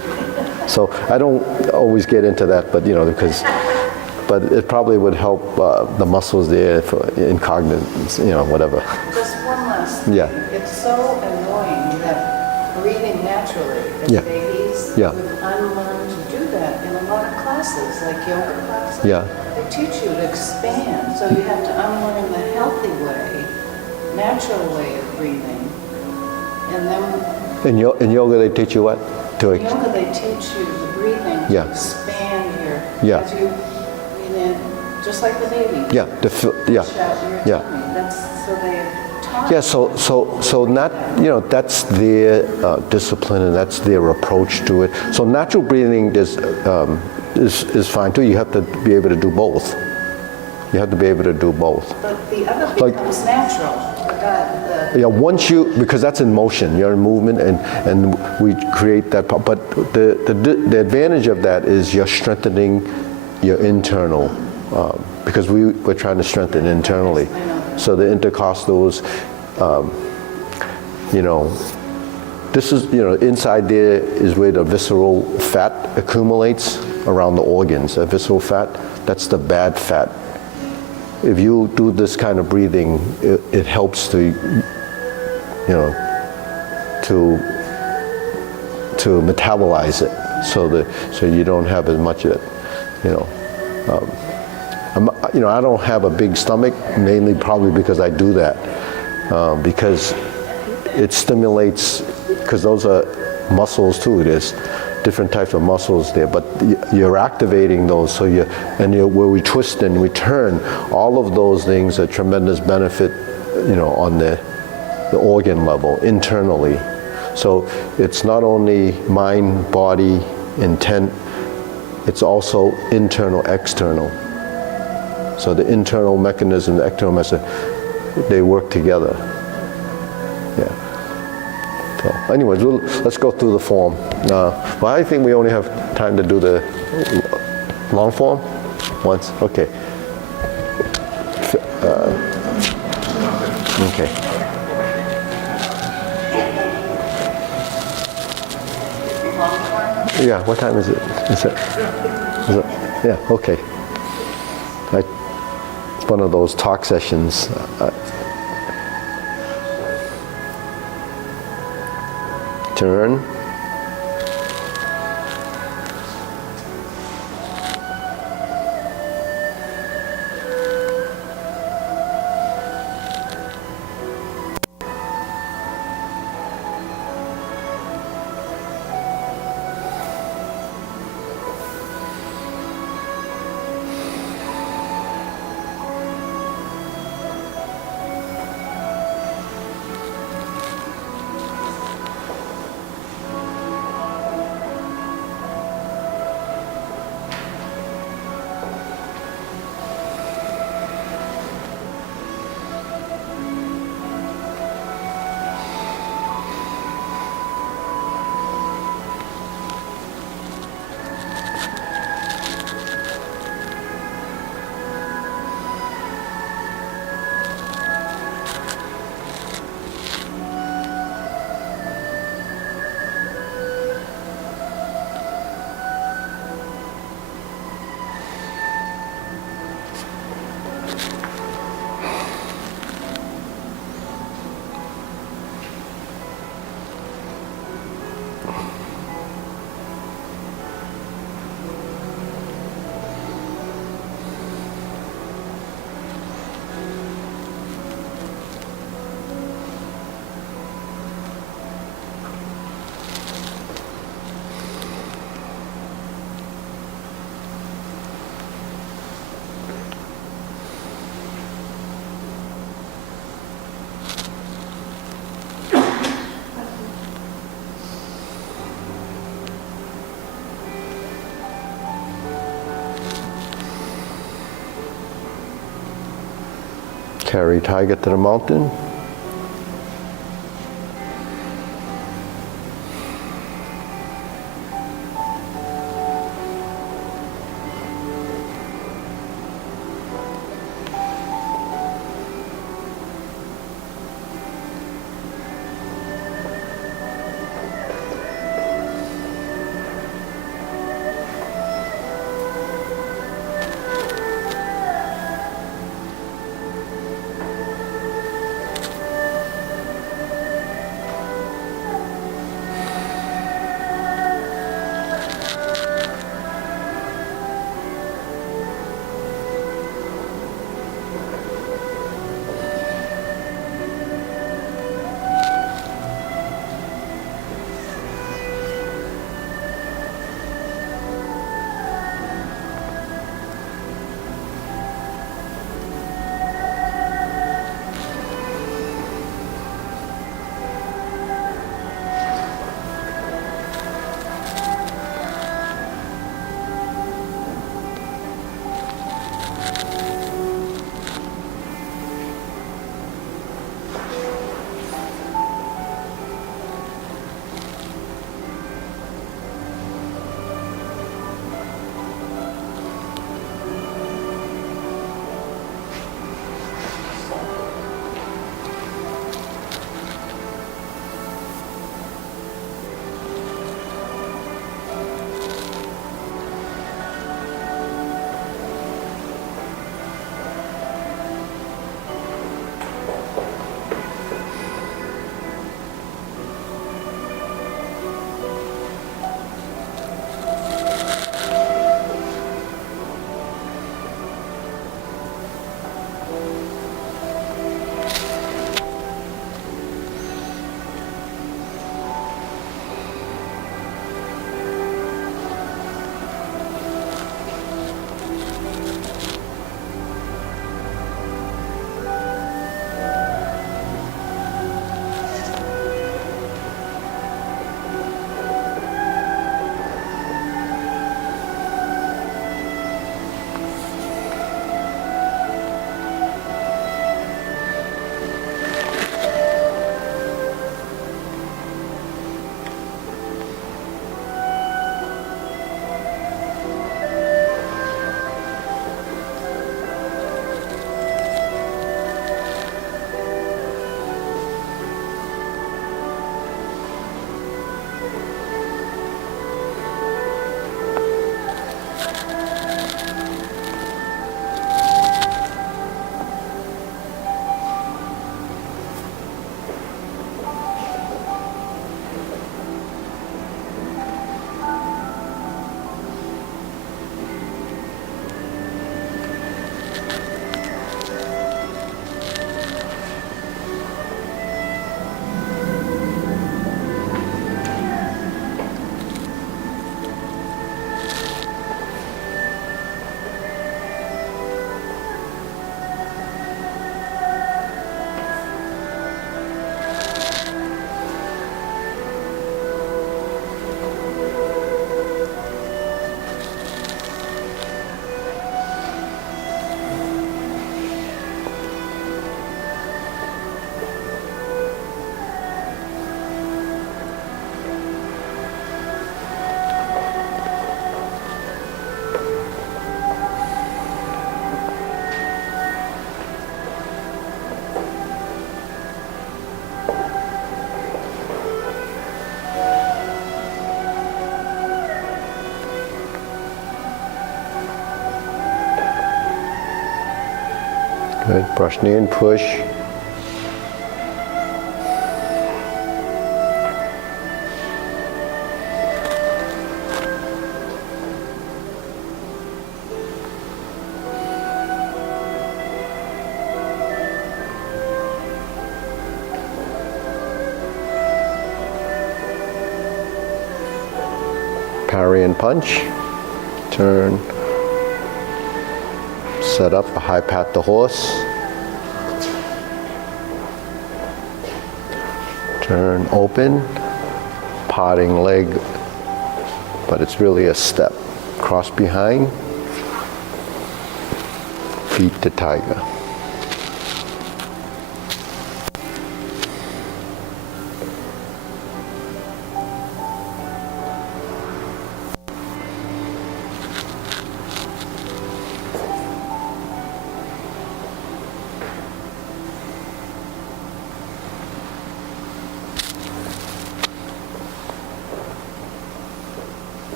So I don't always get into that, but but it probably would help the muscles there for incognizance, whatever. Just one last thing. Yeah. It's so annoying that breathing naturally as Yeah. babies Yeah. would unlearn to do that in a lot of classes, like yoga classes. Yeah. They teach you to expand, so you have to unlearn the healthy way, natural way of breathing. And then In yoga, they teach you what? in yoga they teach you the breathing Yeah. to expand Yeah. as you breathe in, just like the baby. Yeah. Yeah. Push out your Yeah. tummy. That's so they taught. Yeah, so not, that's their discipline, and that's their approach to it. So natural breathing is fine too. You have to be able to do both. You have to be able to do both. But the other Like- becomes natural. Yeah, because that's in motion, you're in movement, and we create that. But the advantage of that is you're strengthening your internal, because we're trying to strengthen internally. So the intercostals, this is, inside there is where the visceral fat accumulates around the organs. The visceral fat, that's the bad fat. If you do this kind of breathing, it helps to metabolize it, so you don't have as much of it. I don't have a big stomach, mainly probably because I do that, because it stimulates, because those are muscles too. There's different types of muscles there, but you're activating those, so where we twist and we turn, all of those things are tremendous benefit, on the organ level, internally. So it's not only mind, body, intent, it's also internal, external. So the internal mechanism, the external mechanism, they work together. Yeah. So anyways, let's go through the form. Well, I think we only have time to do the long form once. Okay. Okay. Yeah, what time is it? Is it yeah, okay. It's one of those talk sessions. Turn. Carry tiger to the mountain. Good. Brush knee and push. Parry and punch. Turn. Set up a high pat the horse. Turn open. Potting leg, but it's really a step. Cross behind. Feet to tiger.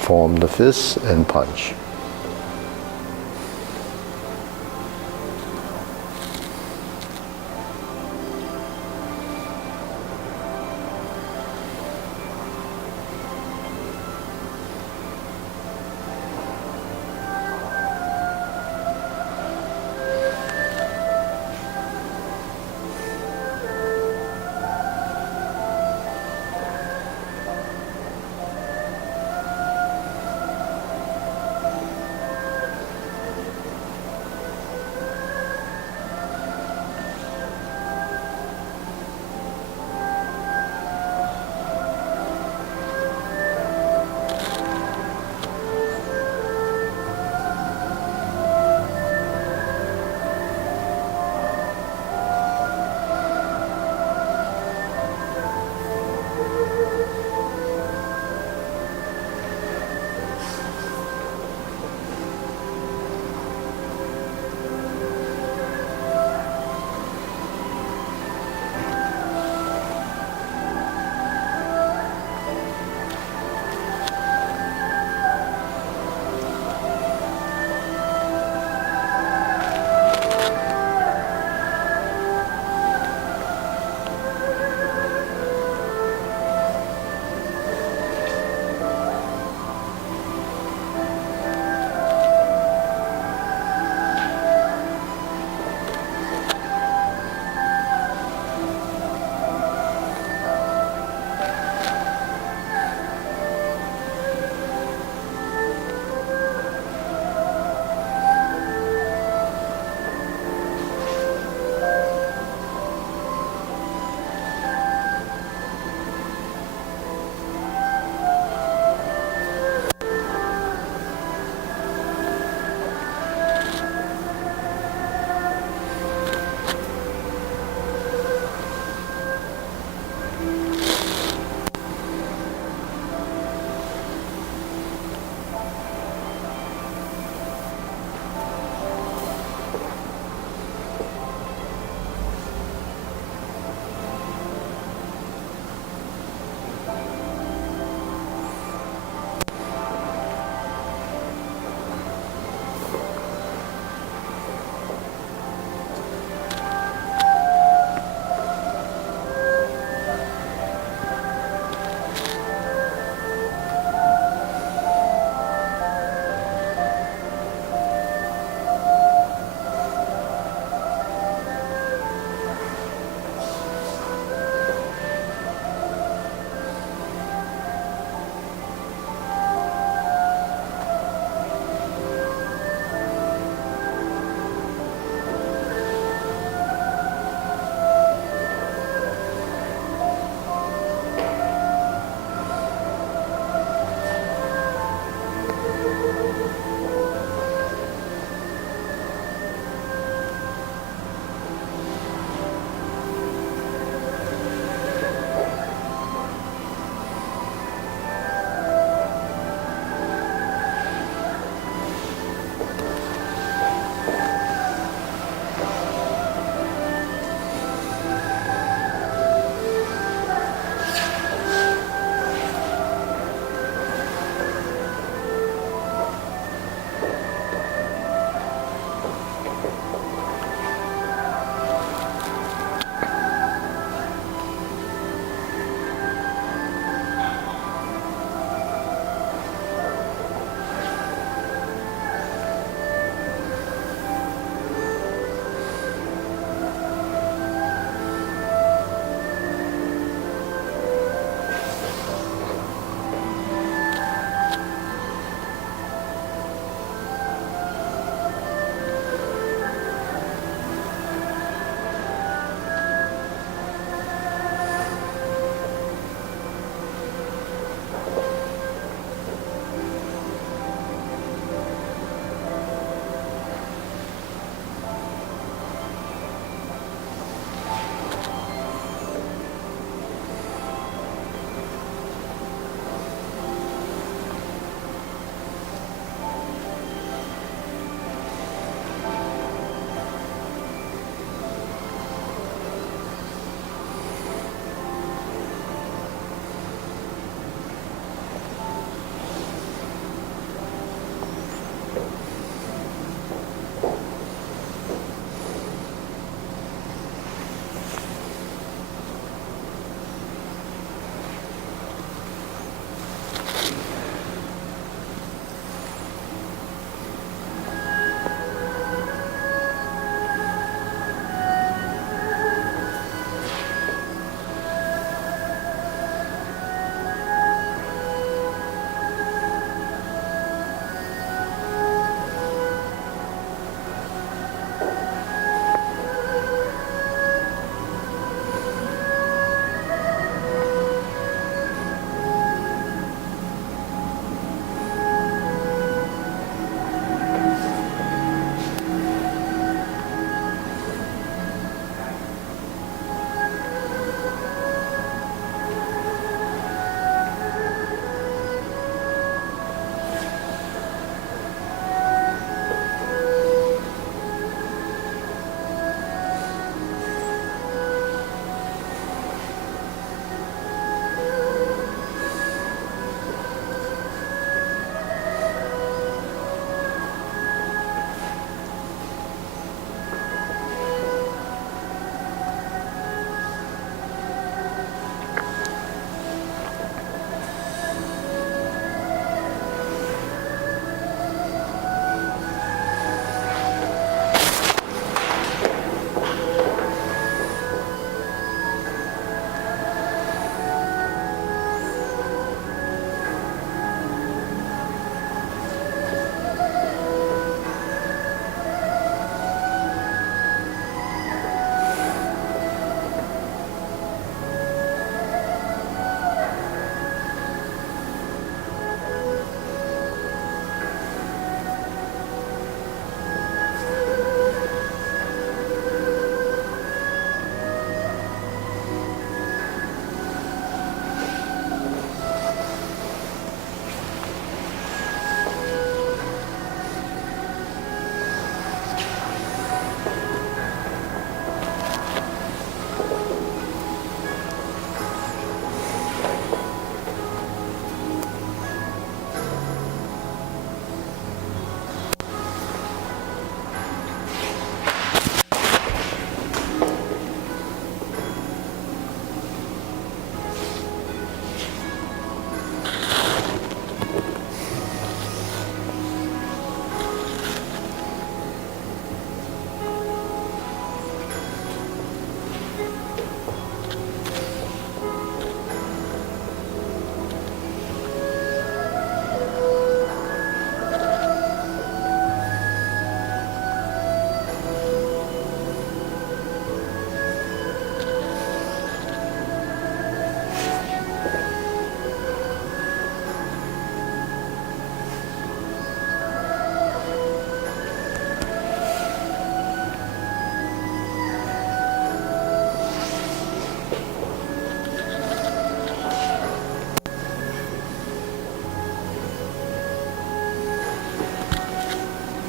Form the fists and punch.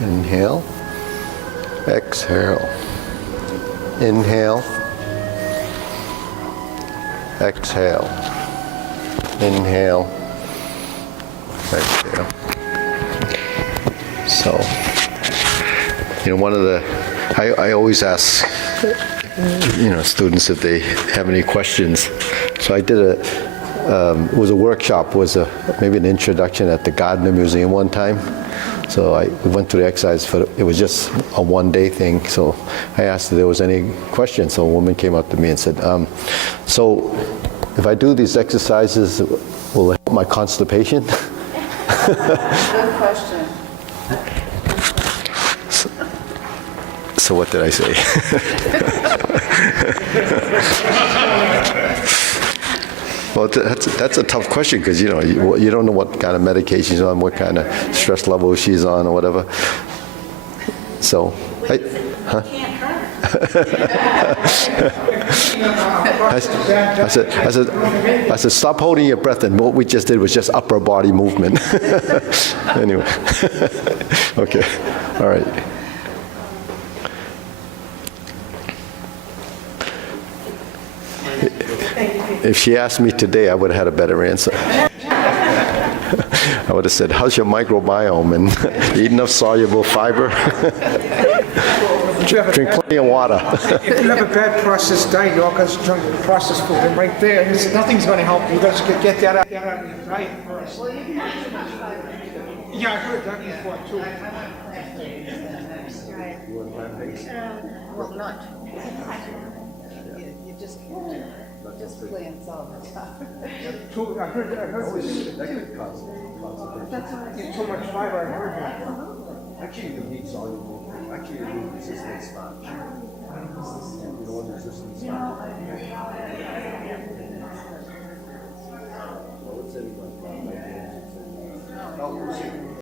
Inhale. Exhale. Inhale. Exhale. Inhale. Exhale. So, one of the, I always ask, students if they have any questions. So I did it was a workshop, maybe an introduction at the Gardner Museum one time. So we went through the exercise, it was just a one-day thing. So I asked if there was any questions. So a woman came up to me and said, so if I do these exercises, will it help my constipation? Good question. So what did I say? Well, that's a tough question because you don't know what kind of medication she's on, what kind of stress level she's on, or whatever. So, I said, stop holding your breath, and what we just did was just upper body movement. Anyway, okay, all right. If she asked me today, I would have had a better answer. I would have said, how's your microbiome, and eat enough soluble fiber? Drink plenty of water. If you have a bad processed diet, you're all going to drink processed food, and right there, nothing's going to help you. You got to get that out of your diet first. Yeah, I heard that before too. Well, not. You just can't. Just plans all the time. I heard this. Eat too much fiber, I heard that. Actually, you need soluble. Actually, you need resistant starch. You don't want resistant starch. I would say